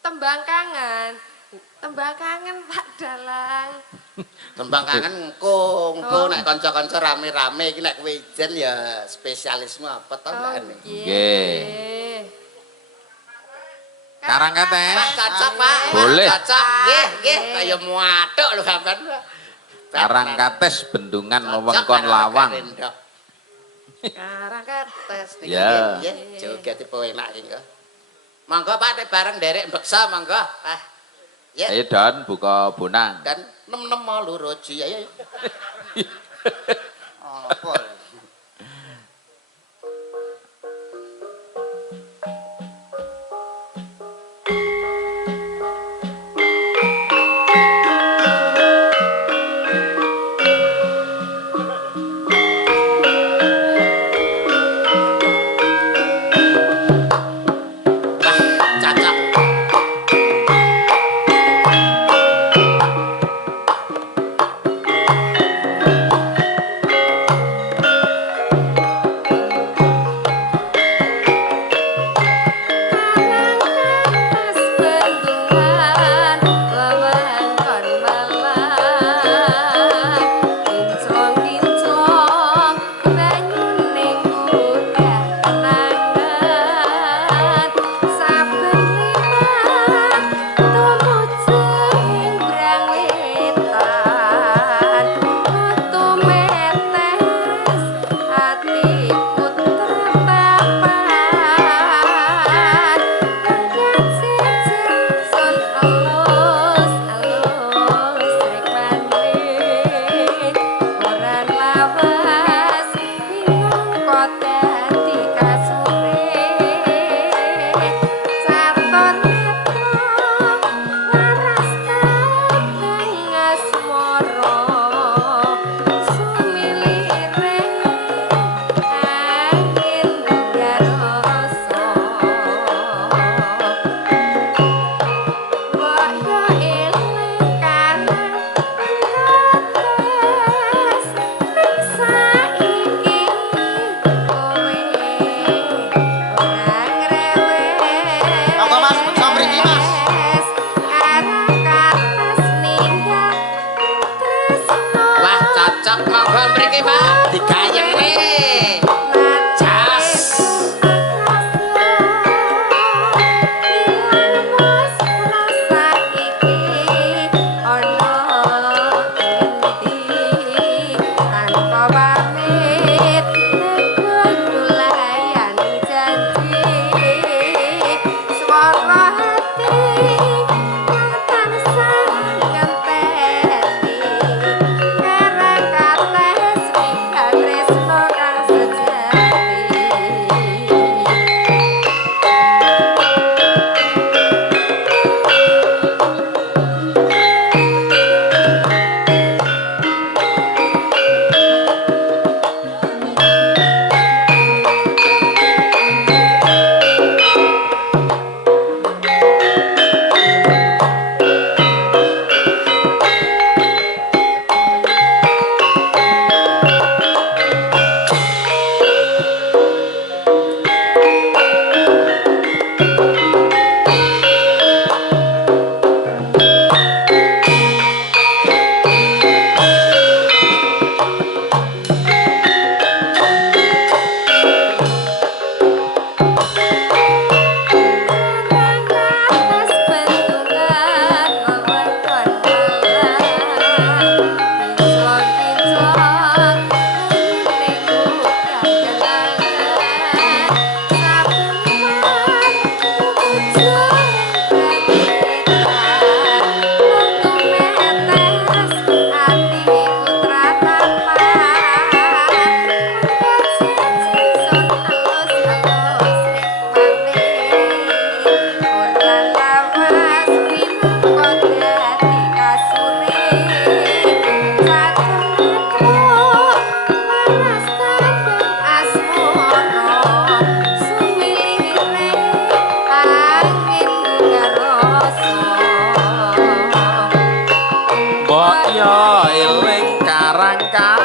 Tembang kangen. Tembang kangen Pak Dalang. Tembang kangen engko nek kanca-kanca rame-rame iki nek kowe ijen ya spesialismu apa to Mbak Ani? Nggih. Karangkates. Pak cocok Pak. Boleh. Cocok. Nggih, kaya muathuk lho sampean. Karangkates bendungan wewengkon Lawang. Karangkates niki Ya. nggih, joget enak iki kok. Monggo Pak nek bareng nderek beksa monggo. Ah. Ya. Ayo Dan buka bonang. Dan nem-nem loro ji ayo. Apa? Cocok.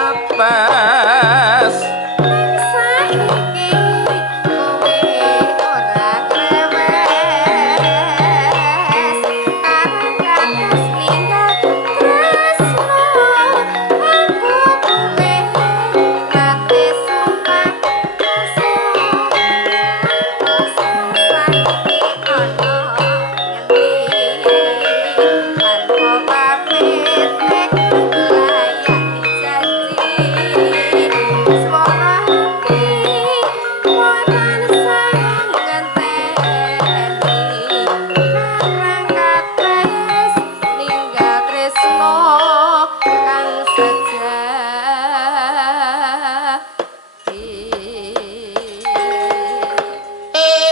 atas. Saiki kowe ora krewes karang kadas ninggal tresno aku kowe ngate sumpah saiki ana ngendi tanpa pamit nek layani janji swara hati wonten sayang ngenteni karang kates ninggal tresno kang sejati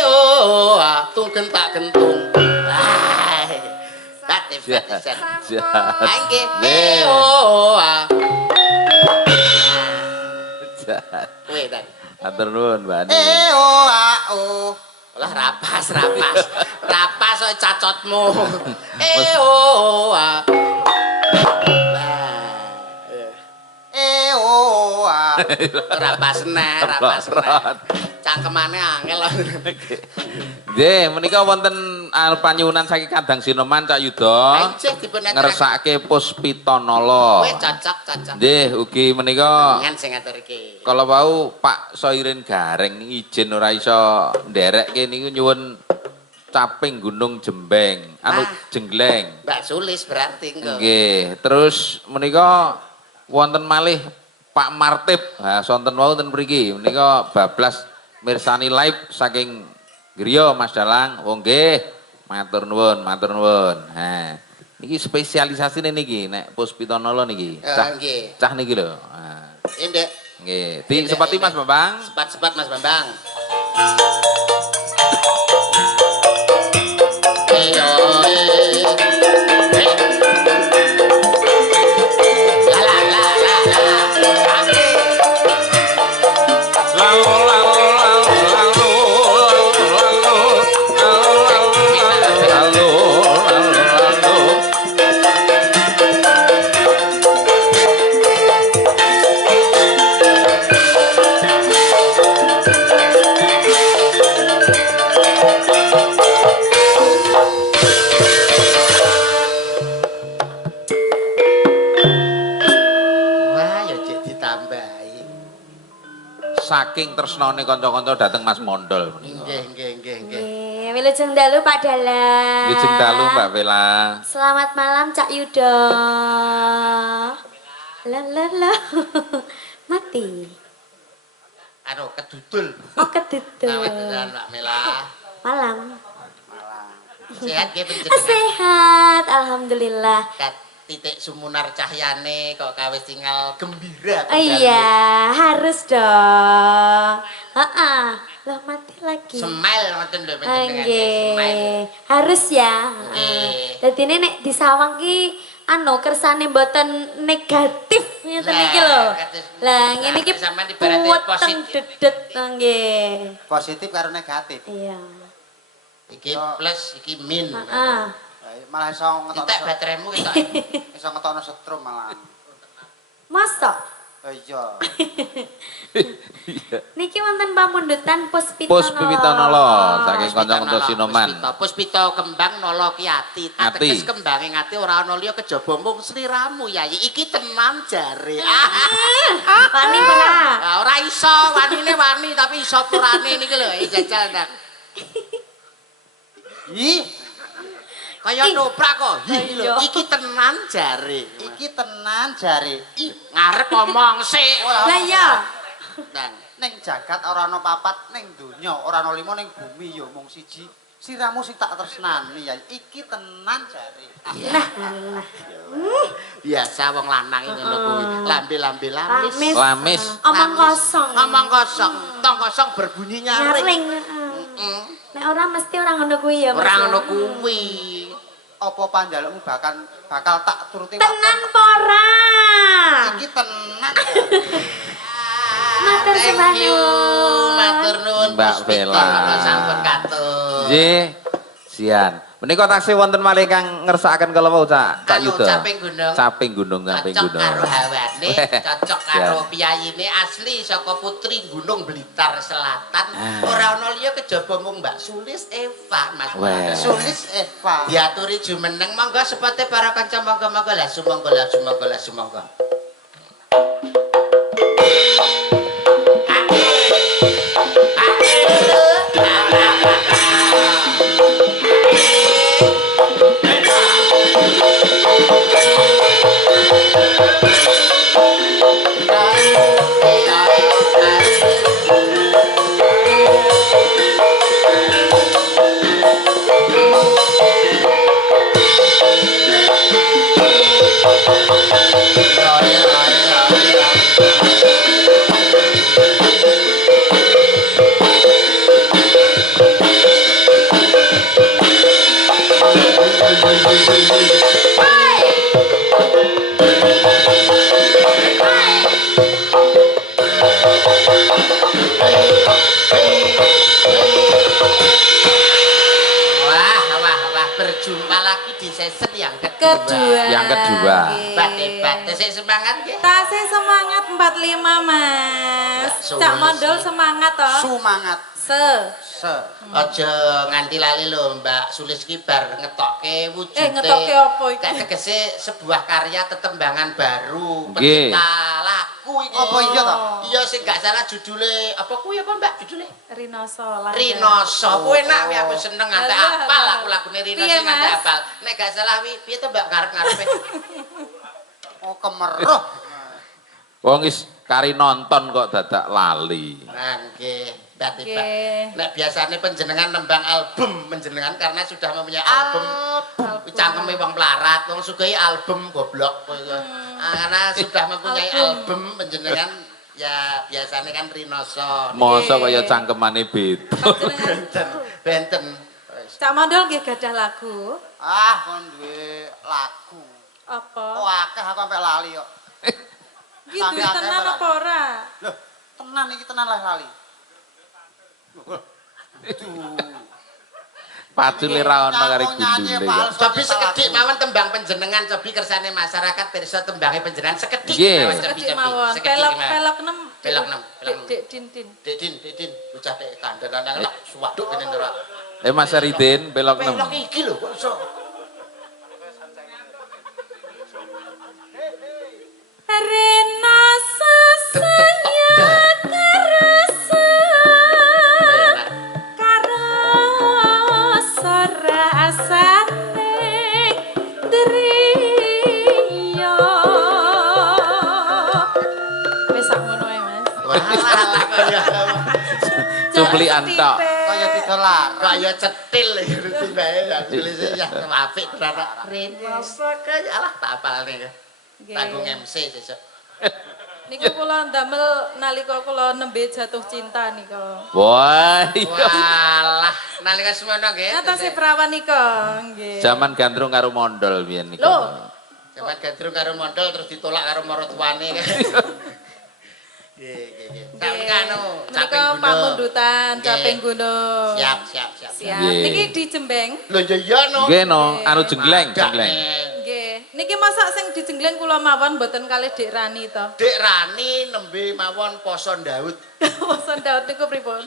oh tunggen tak gentung batif batif Jahat. angge Nggih. oh Jahat. kowe tadi Matur nuwun, Mbak Ani. oh. lah rapas kok cacotmu oh Oh. rapas nek cangkemane angel Nggih, menika wonten panyuwunan saking Kadang Sinoman Cak Yuda Anjir dipunaturaken. ngersakake Puspitanala. Kowe cocok. Nggih, ugi menika Ngan sing ngatur iki. kalau wau Pak Soirin Gareng izin ora iso nderekke niku nyuwun caping Gunung Jembeng, anu Ah. Jengleng. Mbak Sulis berarti engko. Nggih, terus menika wonten malih Pak Martip. Ha, sonten wau ten mriki. Menika bablas mirsani live saking griya Mas Dalang. Oh nggih, matur nuwun. Ha. Niki spesialisasine niki nek Puspitanala niki. Nggih. Cah niki lho. Ha. Indek, Nggih, di sepati Mas Bambang. sepat-sepat Mas Bambang. Saking tresnane kanca-kanca dateng Mas Mondol menika. Nggih. Wilujeng dalu Pak Dalang. Wilujeng dalu Mbak Vela. Selamat malam Cak Yudo. Lah. Mati. Anu kedudul. Oh kedudul. Nawedan Mbak Mela. Malam. Sehat nggih panjenengan. Sehat, alhamdulillah. Kat titik sumunar cahyane kok kawis tinggal gembira. Oh iya, harus dong. Heeh. Loh mati lagi. Smile ngoten lho panjenengan. Smile. Nggih. Harus ya. Nggih. Dadi nek disawang ki anu kersane mboten negatif ngeten iki lho. Lah ngene iki sampean ibaratnya puweteng positif. dedet nggih. Positif karo negatif. Iya. Iki plus, iki min. Heeh. Malah iso Entek bateraimu kita. iso ngetokno setrum malah. Masa? Oh iya. Niki wonten pamundutan Puspitanala. Puspitanala saking kanca-kanca Sinoman. Puspita kembang nala ki ati. Ati. Ateges kembange ngati ora ana liya kejaba mung sliramu Yayi. Iki tenan jare. Wani ora? Ah, ora iso, wanine wani tapi iso purane niki lho, jajal ndak. Ih, Kaya noprak kok. Iya. Iki tenan jare. iki tenan jare. Ih, ngarep ngomong sik. Lah iya. Nang. Ning jagat ora ana papat, ning donya ora ana lima, ning bumi ya mung siji. Siramu sing tak tresnani ya. Iki tenan jare. Nah, Biasa wong lanang iki ngono kuwi. Lambe-lambe lamis. Lamis. Lamis. Omong kosong. Ngomong kosong, tong kosong berbunyi nyaring. Nyaring. Heeh. Nek ora mesti ora ngono kuwi ya. Mas. Ora ngono kuwi. Apa panjalukmu bakal tak turuti Tenan pora. Iki tenan. Matur Thank sembah you. nuwun. Matur nuwun Mbak Puspita, Bella. sampun katur. Nggih. Sian. Menika taksih wonten malih kang ngersakaken kala wau Cak Anu, Yuda. Caping Gunung. Caping gunung, caping Cocok gunung. karo hawane, cocok Ya. karo piyayine asli saka Putri Gunung Blitar Selatan. Ora ana liya kejaba mung Mbak Sulis Eva, Mas. Weh. Sulis Eva. Diaturi jumeneng monggo sepote para kanca monggo-monggo lah sumangga lah sumangga lah sumangga. Wah, berjumpa lagi di season yang Kedua. Yang kedua. Nggih. Bat-bat, sik semangat nggih. Tasih semangat 45 Mas. Mbak Cak Sulis. Mondol semangat toh. Sumangat. Se. Aja nganti lali lho Mbak Sulis ki bar ngetokke wujude. ngetokke apa iki? Kayak tegese sebuah karya tetembangan baru, Nggih. pencipta lagu iki. Apa iya ta? Iya sing gak salah judule apa kuwi apa Mbak judule? Rinoso lah. Rinoso. Kuwi enak wi aku seneng nganti Alah, apal alah. aku lagune Rinoso Piye, nganti Mas? apal. Nek gak salah wi piye to Mbak ngarep-ngarepe? Oh kemeruh. Wong is kari nonton kok dadak lali. Nah, nggih. Berarti Pak. Nggih. Nek biasanya penjenengan nembang album penjenengan karena sudah mempunyai album. Cangkeme wong melarat, wong sugih album goblok kowe. Karena sudah mempunyai album penjenengan ya biasanya kan Rinoso. Masa kaya cangkemane beda. Benten, benten. Cak Mondol nggih gadah lagu. Ah kon duwe lagu. Apa? Oh akeh aku sampe lali kok. Iki Sampe duwe akeh tenan apa apa ora? Loh, tenan iki tenan lah lali. Pacule ra ono kari Nyanyi gundule. palsu. Cobi sekedhik mawon tembang penjenengan, cobi kersane masyarakat pirsa tembange penjenengan sekedhik Nggih. mawon cobi Sekedhik mawon. sekedhik mawon. Pelok 6. Pelok 6, pelok 6. Dek din. Dek din, bocah dek kandanan nang suwaduk kene ora. Mas Aridin belok 6. Pelok iki lho kok iso. Rinoso saya kerasa karo rasane driya. Wis sak ngono ae, Mas. Walah kaya Cuplikan tok. Kaya didolar. kaya cetil iki bae ya tulis ya apik tenan. Rinoso kaya alah tak apalne. Nggih. Tanggung MC sesuk. Niku kula ndamel nalika kula nembe jatuh cinta nika. Wah, iya. Walah, nalika semono nggih. Atase perawan nika, nggih. Zaman gandrung karo mondol biyen niku. Loh. Jaman gadrung karo mondol terus ditolak karo maratuwane. Nggih. Sampe anu, Menika caping gunung. pamundutan Nggih. caping gunung. Siap. Siap. Nggih. Niki di Jembeng. Lho ya iya no. Nggih no, anu jengleng, jengleng. Nggih. Niki masak sing dijengleng kula mawon mboten kalih Dik Rani to. Dek Rani nembe mawon poso Daud. Poson Daud niku pripun?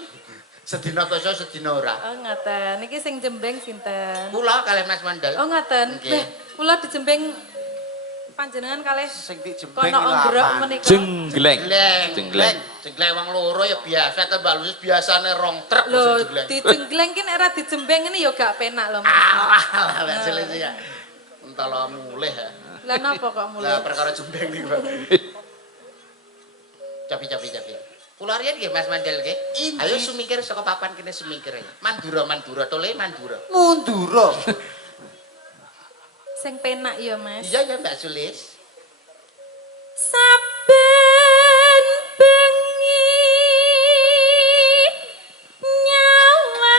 Sedina poso sedina ora. Oh ngoten. Niki sing Jembeng sinten? Kula kalih Mas Mandel. Oh ngoten. Nggih. Beh, kula di Jembeng panjenengan kalih Sing di Jembeng kono nggerok menika. Jengleng. Jengleng. Jengleng wong loro ya biasa to Mbak Lusis biasane rong truk Lho, jengleng. dijengleng ki nek ora dijembeng ngene ya gak penak lho, Mas. Alah, Mbak Sulis ya. Entolo mulih ya. Lah napa kok Lah mulai? perkara jembeng niku, Pak. Capi. Kula riyen nggih Mas Mandel nggih. Ayo sumingkir saka papan kene sumingkir. Mandura tole mandura. Mundura. Sing penak ya, Mas. Iya ya Mbak Sulis. Saben bengi nyawa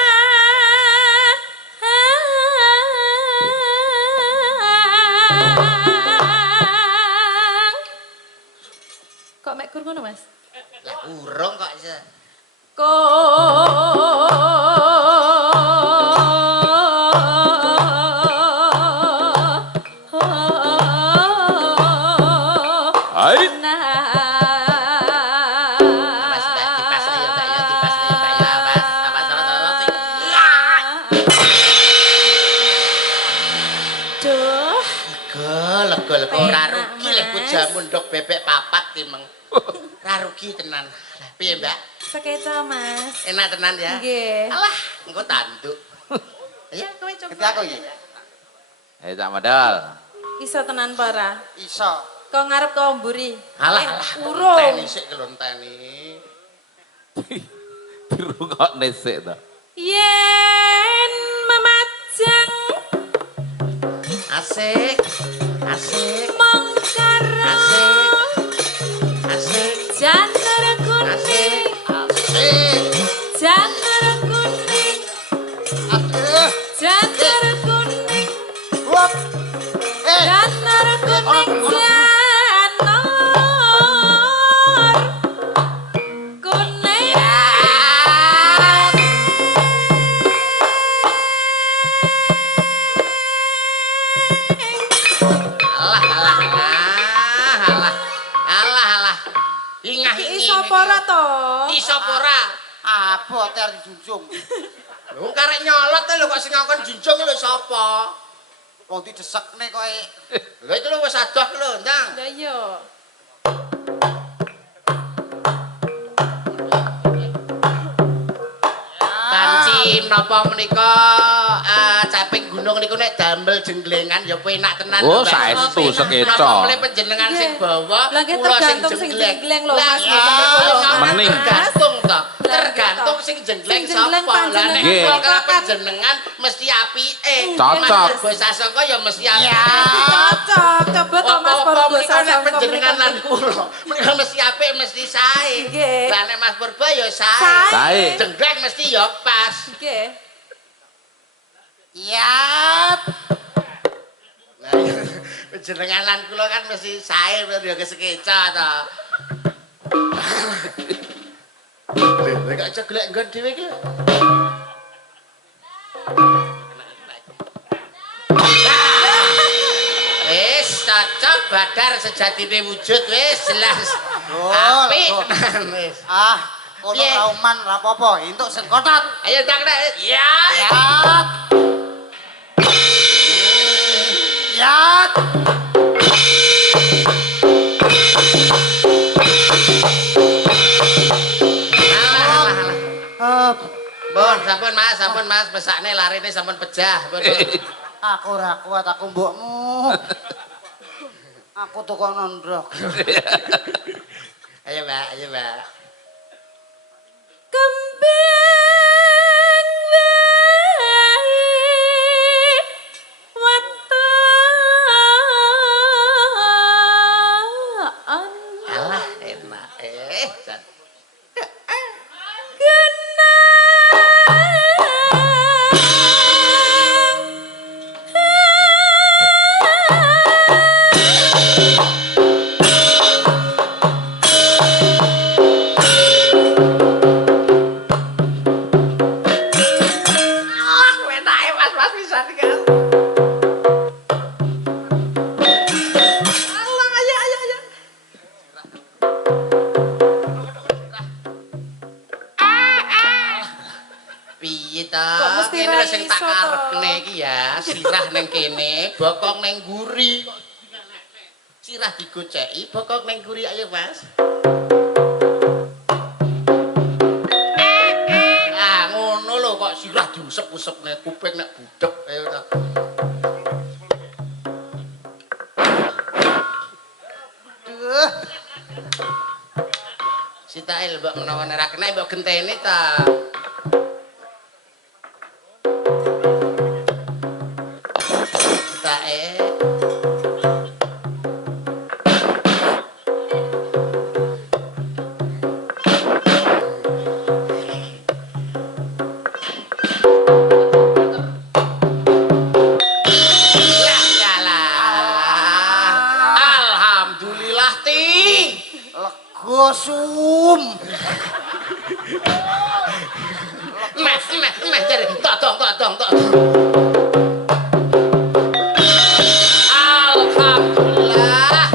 kok mek kur ngono, Mas? Lah urung kok iso. jamu ndok bebek papat timeng. Ra rugi tenan. Lah piye, Mbak? Sekeca, Mas. Enak tenan ya? Nggih. Alah, engko tanduk. Ayo kowe coba. Ngerti aku iki. Cak Modal. Iso tenan para. Iso. Kok ngarep kok mburi? Alah, urung. Teni sik kelonteni. Dirungokne sik to. Yen memajang Asik. Asik. mongkar Asik. Asik. janur kuning, Asik. Asik. janur kuning, Aduh. janur kuning, Wop. janur kuning, janur kuning. Alah, alah, alah, alah, alah, alah. Ingah Iki ini. iso apa to? Iso apa ora? Abot arep dijunjung. Wong karek nyolot lho kok sing ngongkon junjung lho sapa? Wong didesekne kowe. Lha itu lho wis adoh lho, Ndang. Lah iya. Panci menapa menika caping gunung niku nek damel jenglengan ya penak tenan. Oh, Mbak. saestu sekeca. Menapa mulai panjenengan sing bawa, Lah, nggih, kula tergantung sing jengleng lho, Mas. Mening. Tergantung to. Tergantung sing jengleng Sing jengleng sapa. Lah nek Nggih. kula karo panjenengan mesti apike. Cocok. Mas Sasongko ya mesti apike. Cocok. Coba to Mas Purbo Apa-apa menika nek sasongko panjenengan mriku. lan kula. Menika mesti apik mesti sae. Nggih. Lah nek Mas Purbo ya sae. Sae. Jengleng mesti ya pas. Nggih. Yap. Nah, panjenengan lan kula kan mesti sae ya kesekeca to. Lha kok aja golek nggon dhewe iki. Wis cocok badar sejatine wujud wis jelas. Apik Oh. tenan wis. Ah, ono Piye? rauman ra apa-apa, entuk sing kotak. Ayo tak nek. Ya. Yap. Yap. Alah, alah, alah. Hop. Sampun Mas, pesakne larine sampun pejah. Pun. Aku ora kuat aku mbokmu. Aku tuh kok nondrok. Ayo, Mbak, ayo, Mbak. Kembang bayi wataan Alah, enak. Jan. Alah, enake Mas pisan kan. Alah, ayo. Piye ta? Kok mesti Kene ra sing tak iso to? karepne iki ya, sirah ning kene, bokong ning guri. Sirah digoceki, bokong ning guri ayo, Mas. Ah, ngono lho kok sirah diusep-usepne kuping nek budek ayo ta. Duh. Sitail mbok menawa nek ra kena mbok genteni ta. Sitail. Alhamdulillah ti. Lega sum. Meh jare tok. Alhamdulillah.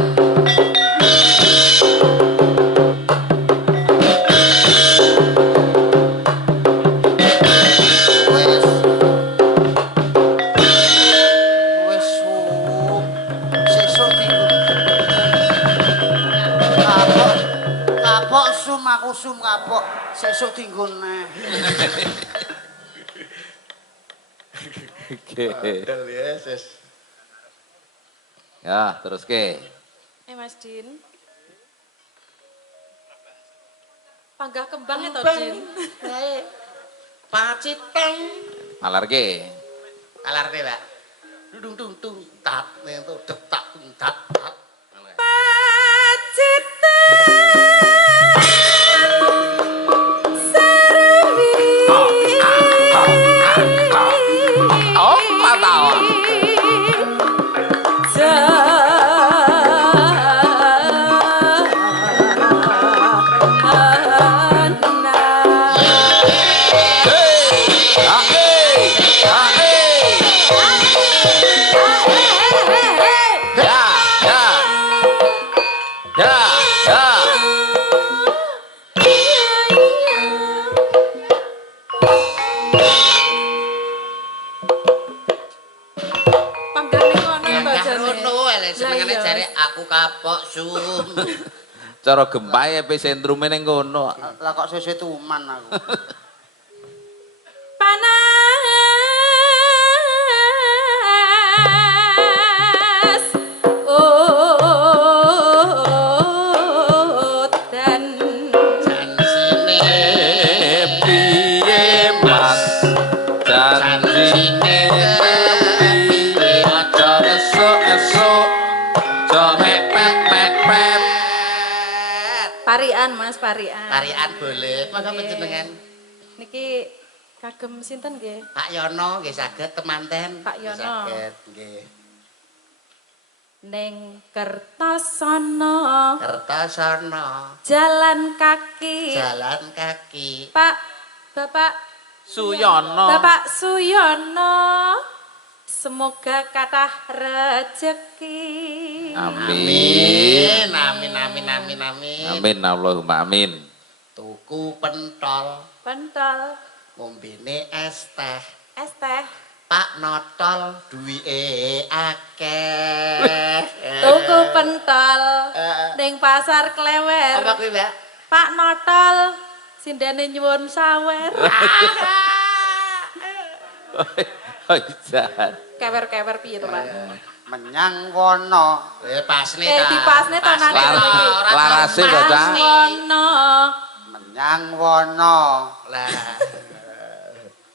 Wes. Wes sum. Sesuk dienggo. kapok sum aku sum kapok sesuk dienggo neh. Oke. Model ya, sis. Ya, terus ke. Mas Din. Panggah kembang itu Din. Paciteng. Malar ke. Alar deh, Pak. Dung dung dung tat nih tuh detak tat tat. Oh, patah. Senengane jare aku kapok sum. Cara gempae epicentrume ning kono. Lah kok sesuk tuman aku. Panas. Dan Jansine Piye Mas janjine piye aja esuk-esuk aja mepet-mepet. parian Mas, parian. Tarian boleh. Monggo panjenengan. Niki kagem sinten nggih? Pak Yono nggih saged temanten. Pak Yono. Saged nggih. Ning Kertasana Kertasana jalan kaki. jalan kaki. Bapak Suyono. Bapak Suyono, semoga kathah rejeki. Amin. Amin amin amin amin. Amin Allahumma amin. Tuku pentol, Pentol, ngombene es teh. es teh, Pak Notol duwike akeh. tuku pentol Eh. ning pasar Klewer. Apa kuwi, Mbak? Pak Notol, sindene nyuwun sawer. Oh, jahat. Kewer-kewer piye to, Pak? Menyang wono. Pasne Eh, ta. dipasne to, Pasne. Nak. Ora Larase to, pas Cak. nih. Wono. Menyang wono. Lah.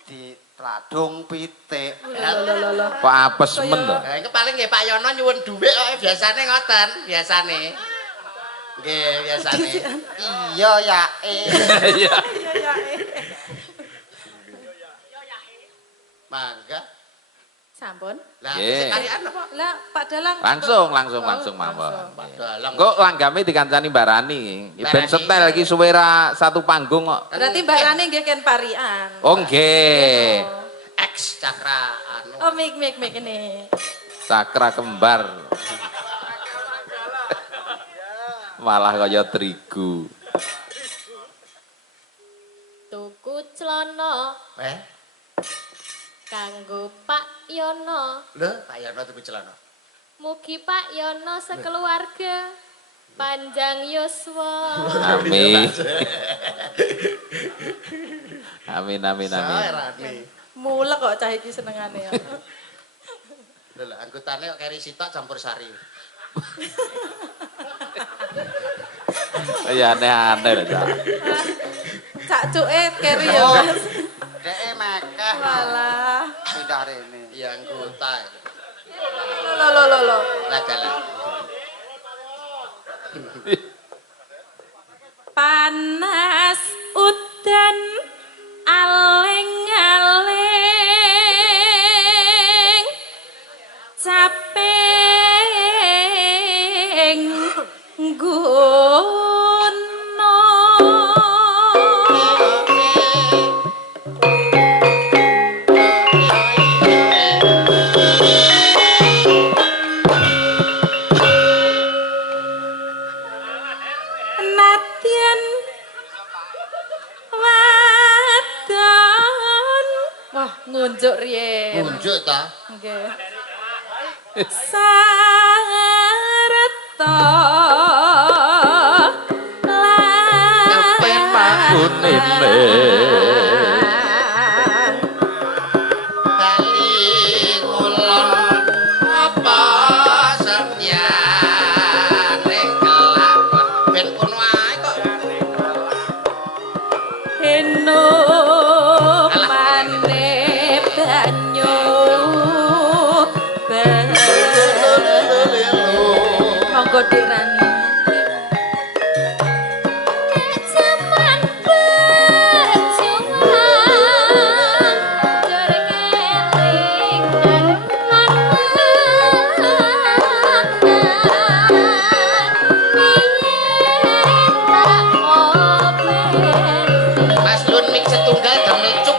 Di tradung pitik. Kok apes men to? Nah, itu paling nggih Pak Yono nyuwun dhuwit kok biasane ngoten, biasane. Nggih, biasane. Iya ya Iya. Mangga. Sampun. Lah, Nggih. tarian apa? Lah, Pak Dalang. Langsung langsung. mawon. Dalang. Kok langgame dikancani barani. Ben Barani. setel iki suwera satu panggung kok. Berarti Mbak Rani nggih ken parian. Oh nggih. X Cakra anu. Oh, mik ini. Cakra kembar. Malah kaya terigu. Tuku celana Eh, kanggo Pak Yono. lho Pak Yono tuku celana. Mugi Pak Yono sekeluarga panjang yuswa. Amin. Amin amin amin. Saerane. Mulek kok cah iki senengane ya. Lho, anggotane kok keri sitok campur sari. Ya aneh-aneh lho, Cak. Cak cuke keri ya, Oh. Mas. Deke mekeh. Walah. Pindah rene. Ya anggota. Lo. Lah dalan. Panas udan aling-aling caping nadyan wadon. Wah, ngunjuk riyen. Unjuk ta. Nggih. Sareta kunine Bali kulon apa senyane kelakon ben kono ae kok Eno maneh banyu monggo dirani Zaman berjuang terkeling Mas Lun mik setunggal damel cuk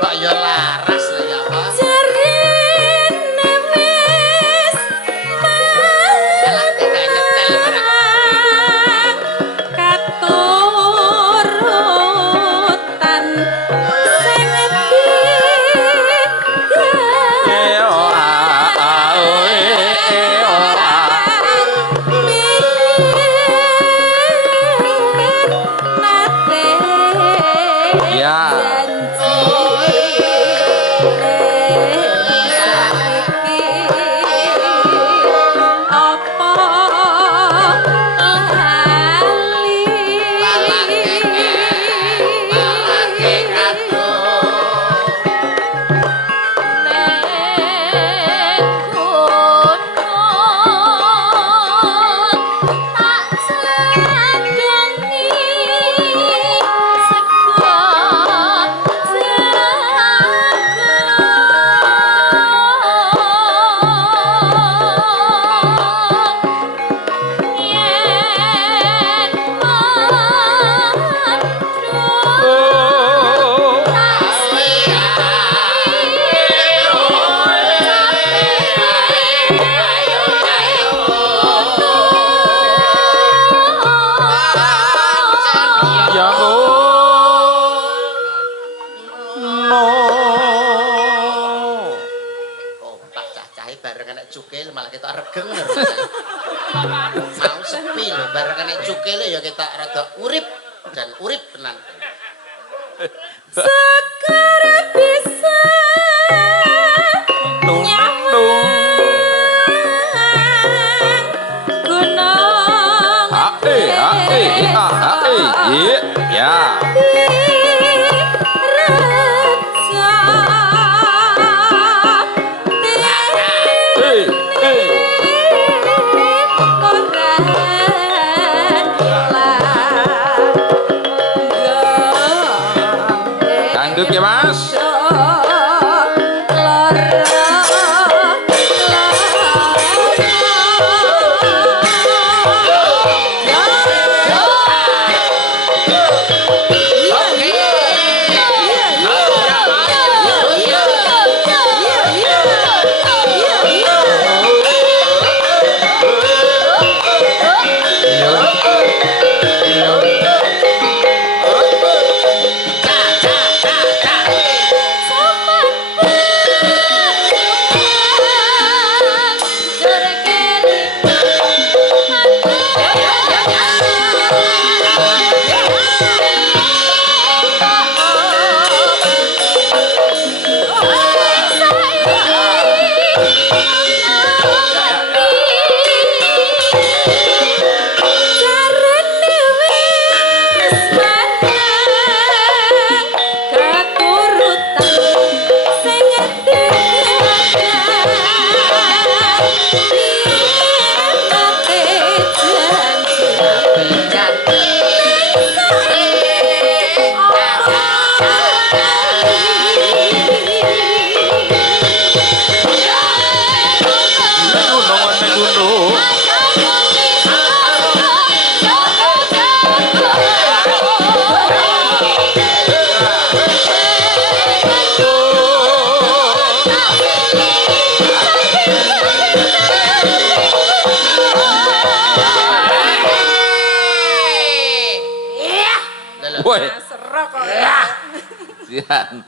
kok ya laras lah ya apa Alah tidak nyetel barang katurutan sing ora ora ya balake aduh ya no oh pak cacahe bareng enek cukil malah kita regeng lho mau sepi lho bareng enek cukil ya kita rada urip dan urip tenan Sekar bisa tung gunung ya Kanduk ya Mas Woi. Serok kok. Sian.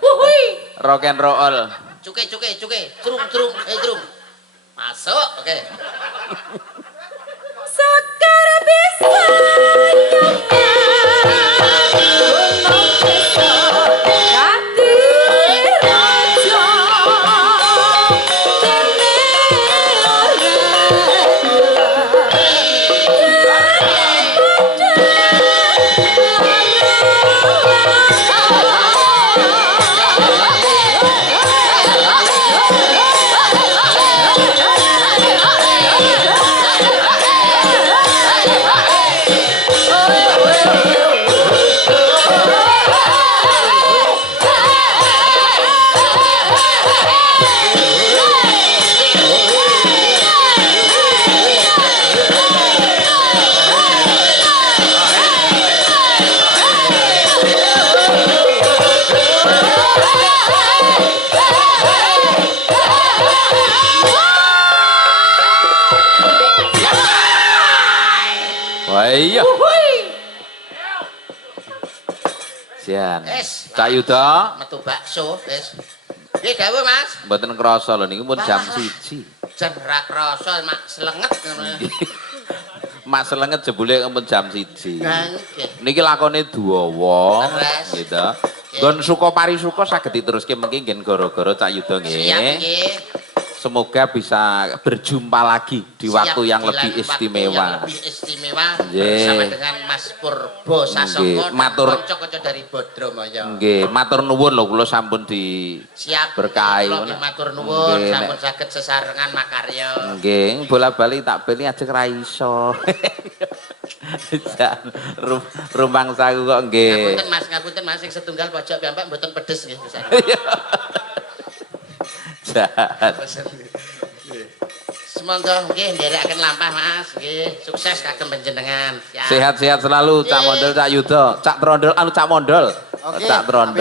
Rock and roll. Cuke. Trung. Masuk. Oke. Sekar bisa gunung desa dadi raja kene Wah iya. Sian. Wis. Cak Yuda, Metu bakso wis. Nggih gawe Mas. mboten krasa lho niku pun jam 1. Jan ra krasa mak selenget ngono. Mas selenget jebule pun jam 1. Nah, nggih. Niki lakone duwawa Leres. gitu. Nggon suka parisuka saged diteruske mengki nggih gara-gara Cak Yuda Siap nggih. nggih. Semoga bisa berjumpa lagi di Siap, waktu yang di lebih lain waktu istimewa. yang lebih istimewa Nggih. bersama dengan Mas Purbo Sasongko Nggih, dan matur- kanca-kanca dari Bodromoyo. Nggih, matur nuwun lho kula sampun di Siap berkahi. kula nggih matur nuwun Nggih, sampun nek- saged sesarengan makarya. Nggih, bola-bali tak beli aja ra iso. Jan rumpang saku kok nggih. Ngapunten Mas sing setunggal pojok piyambak mboten pedes nggih. Jahat. Semoga nggih nderekaken lampah Mas, nggih sukses kagem panjenengan. Siap. Sehat-sehat selalu Cak Mondol, Cak Yuda, Cak Trondol, anu Cak Mondol. Oke, Cak Trondol.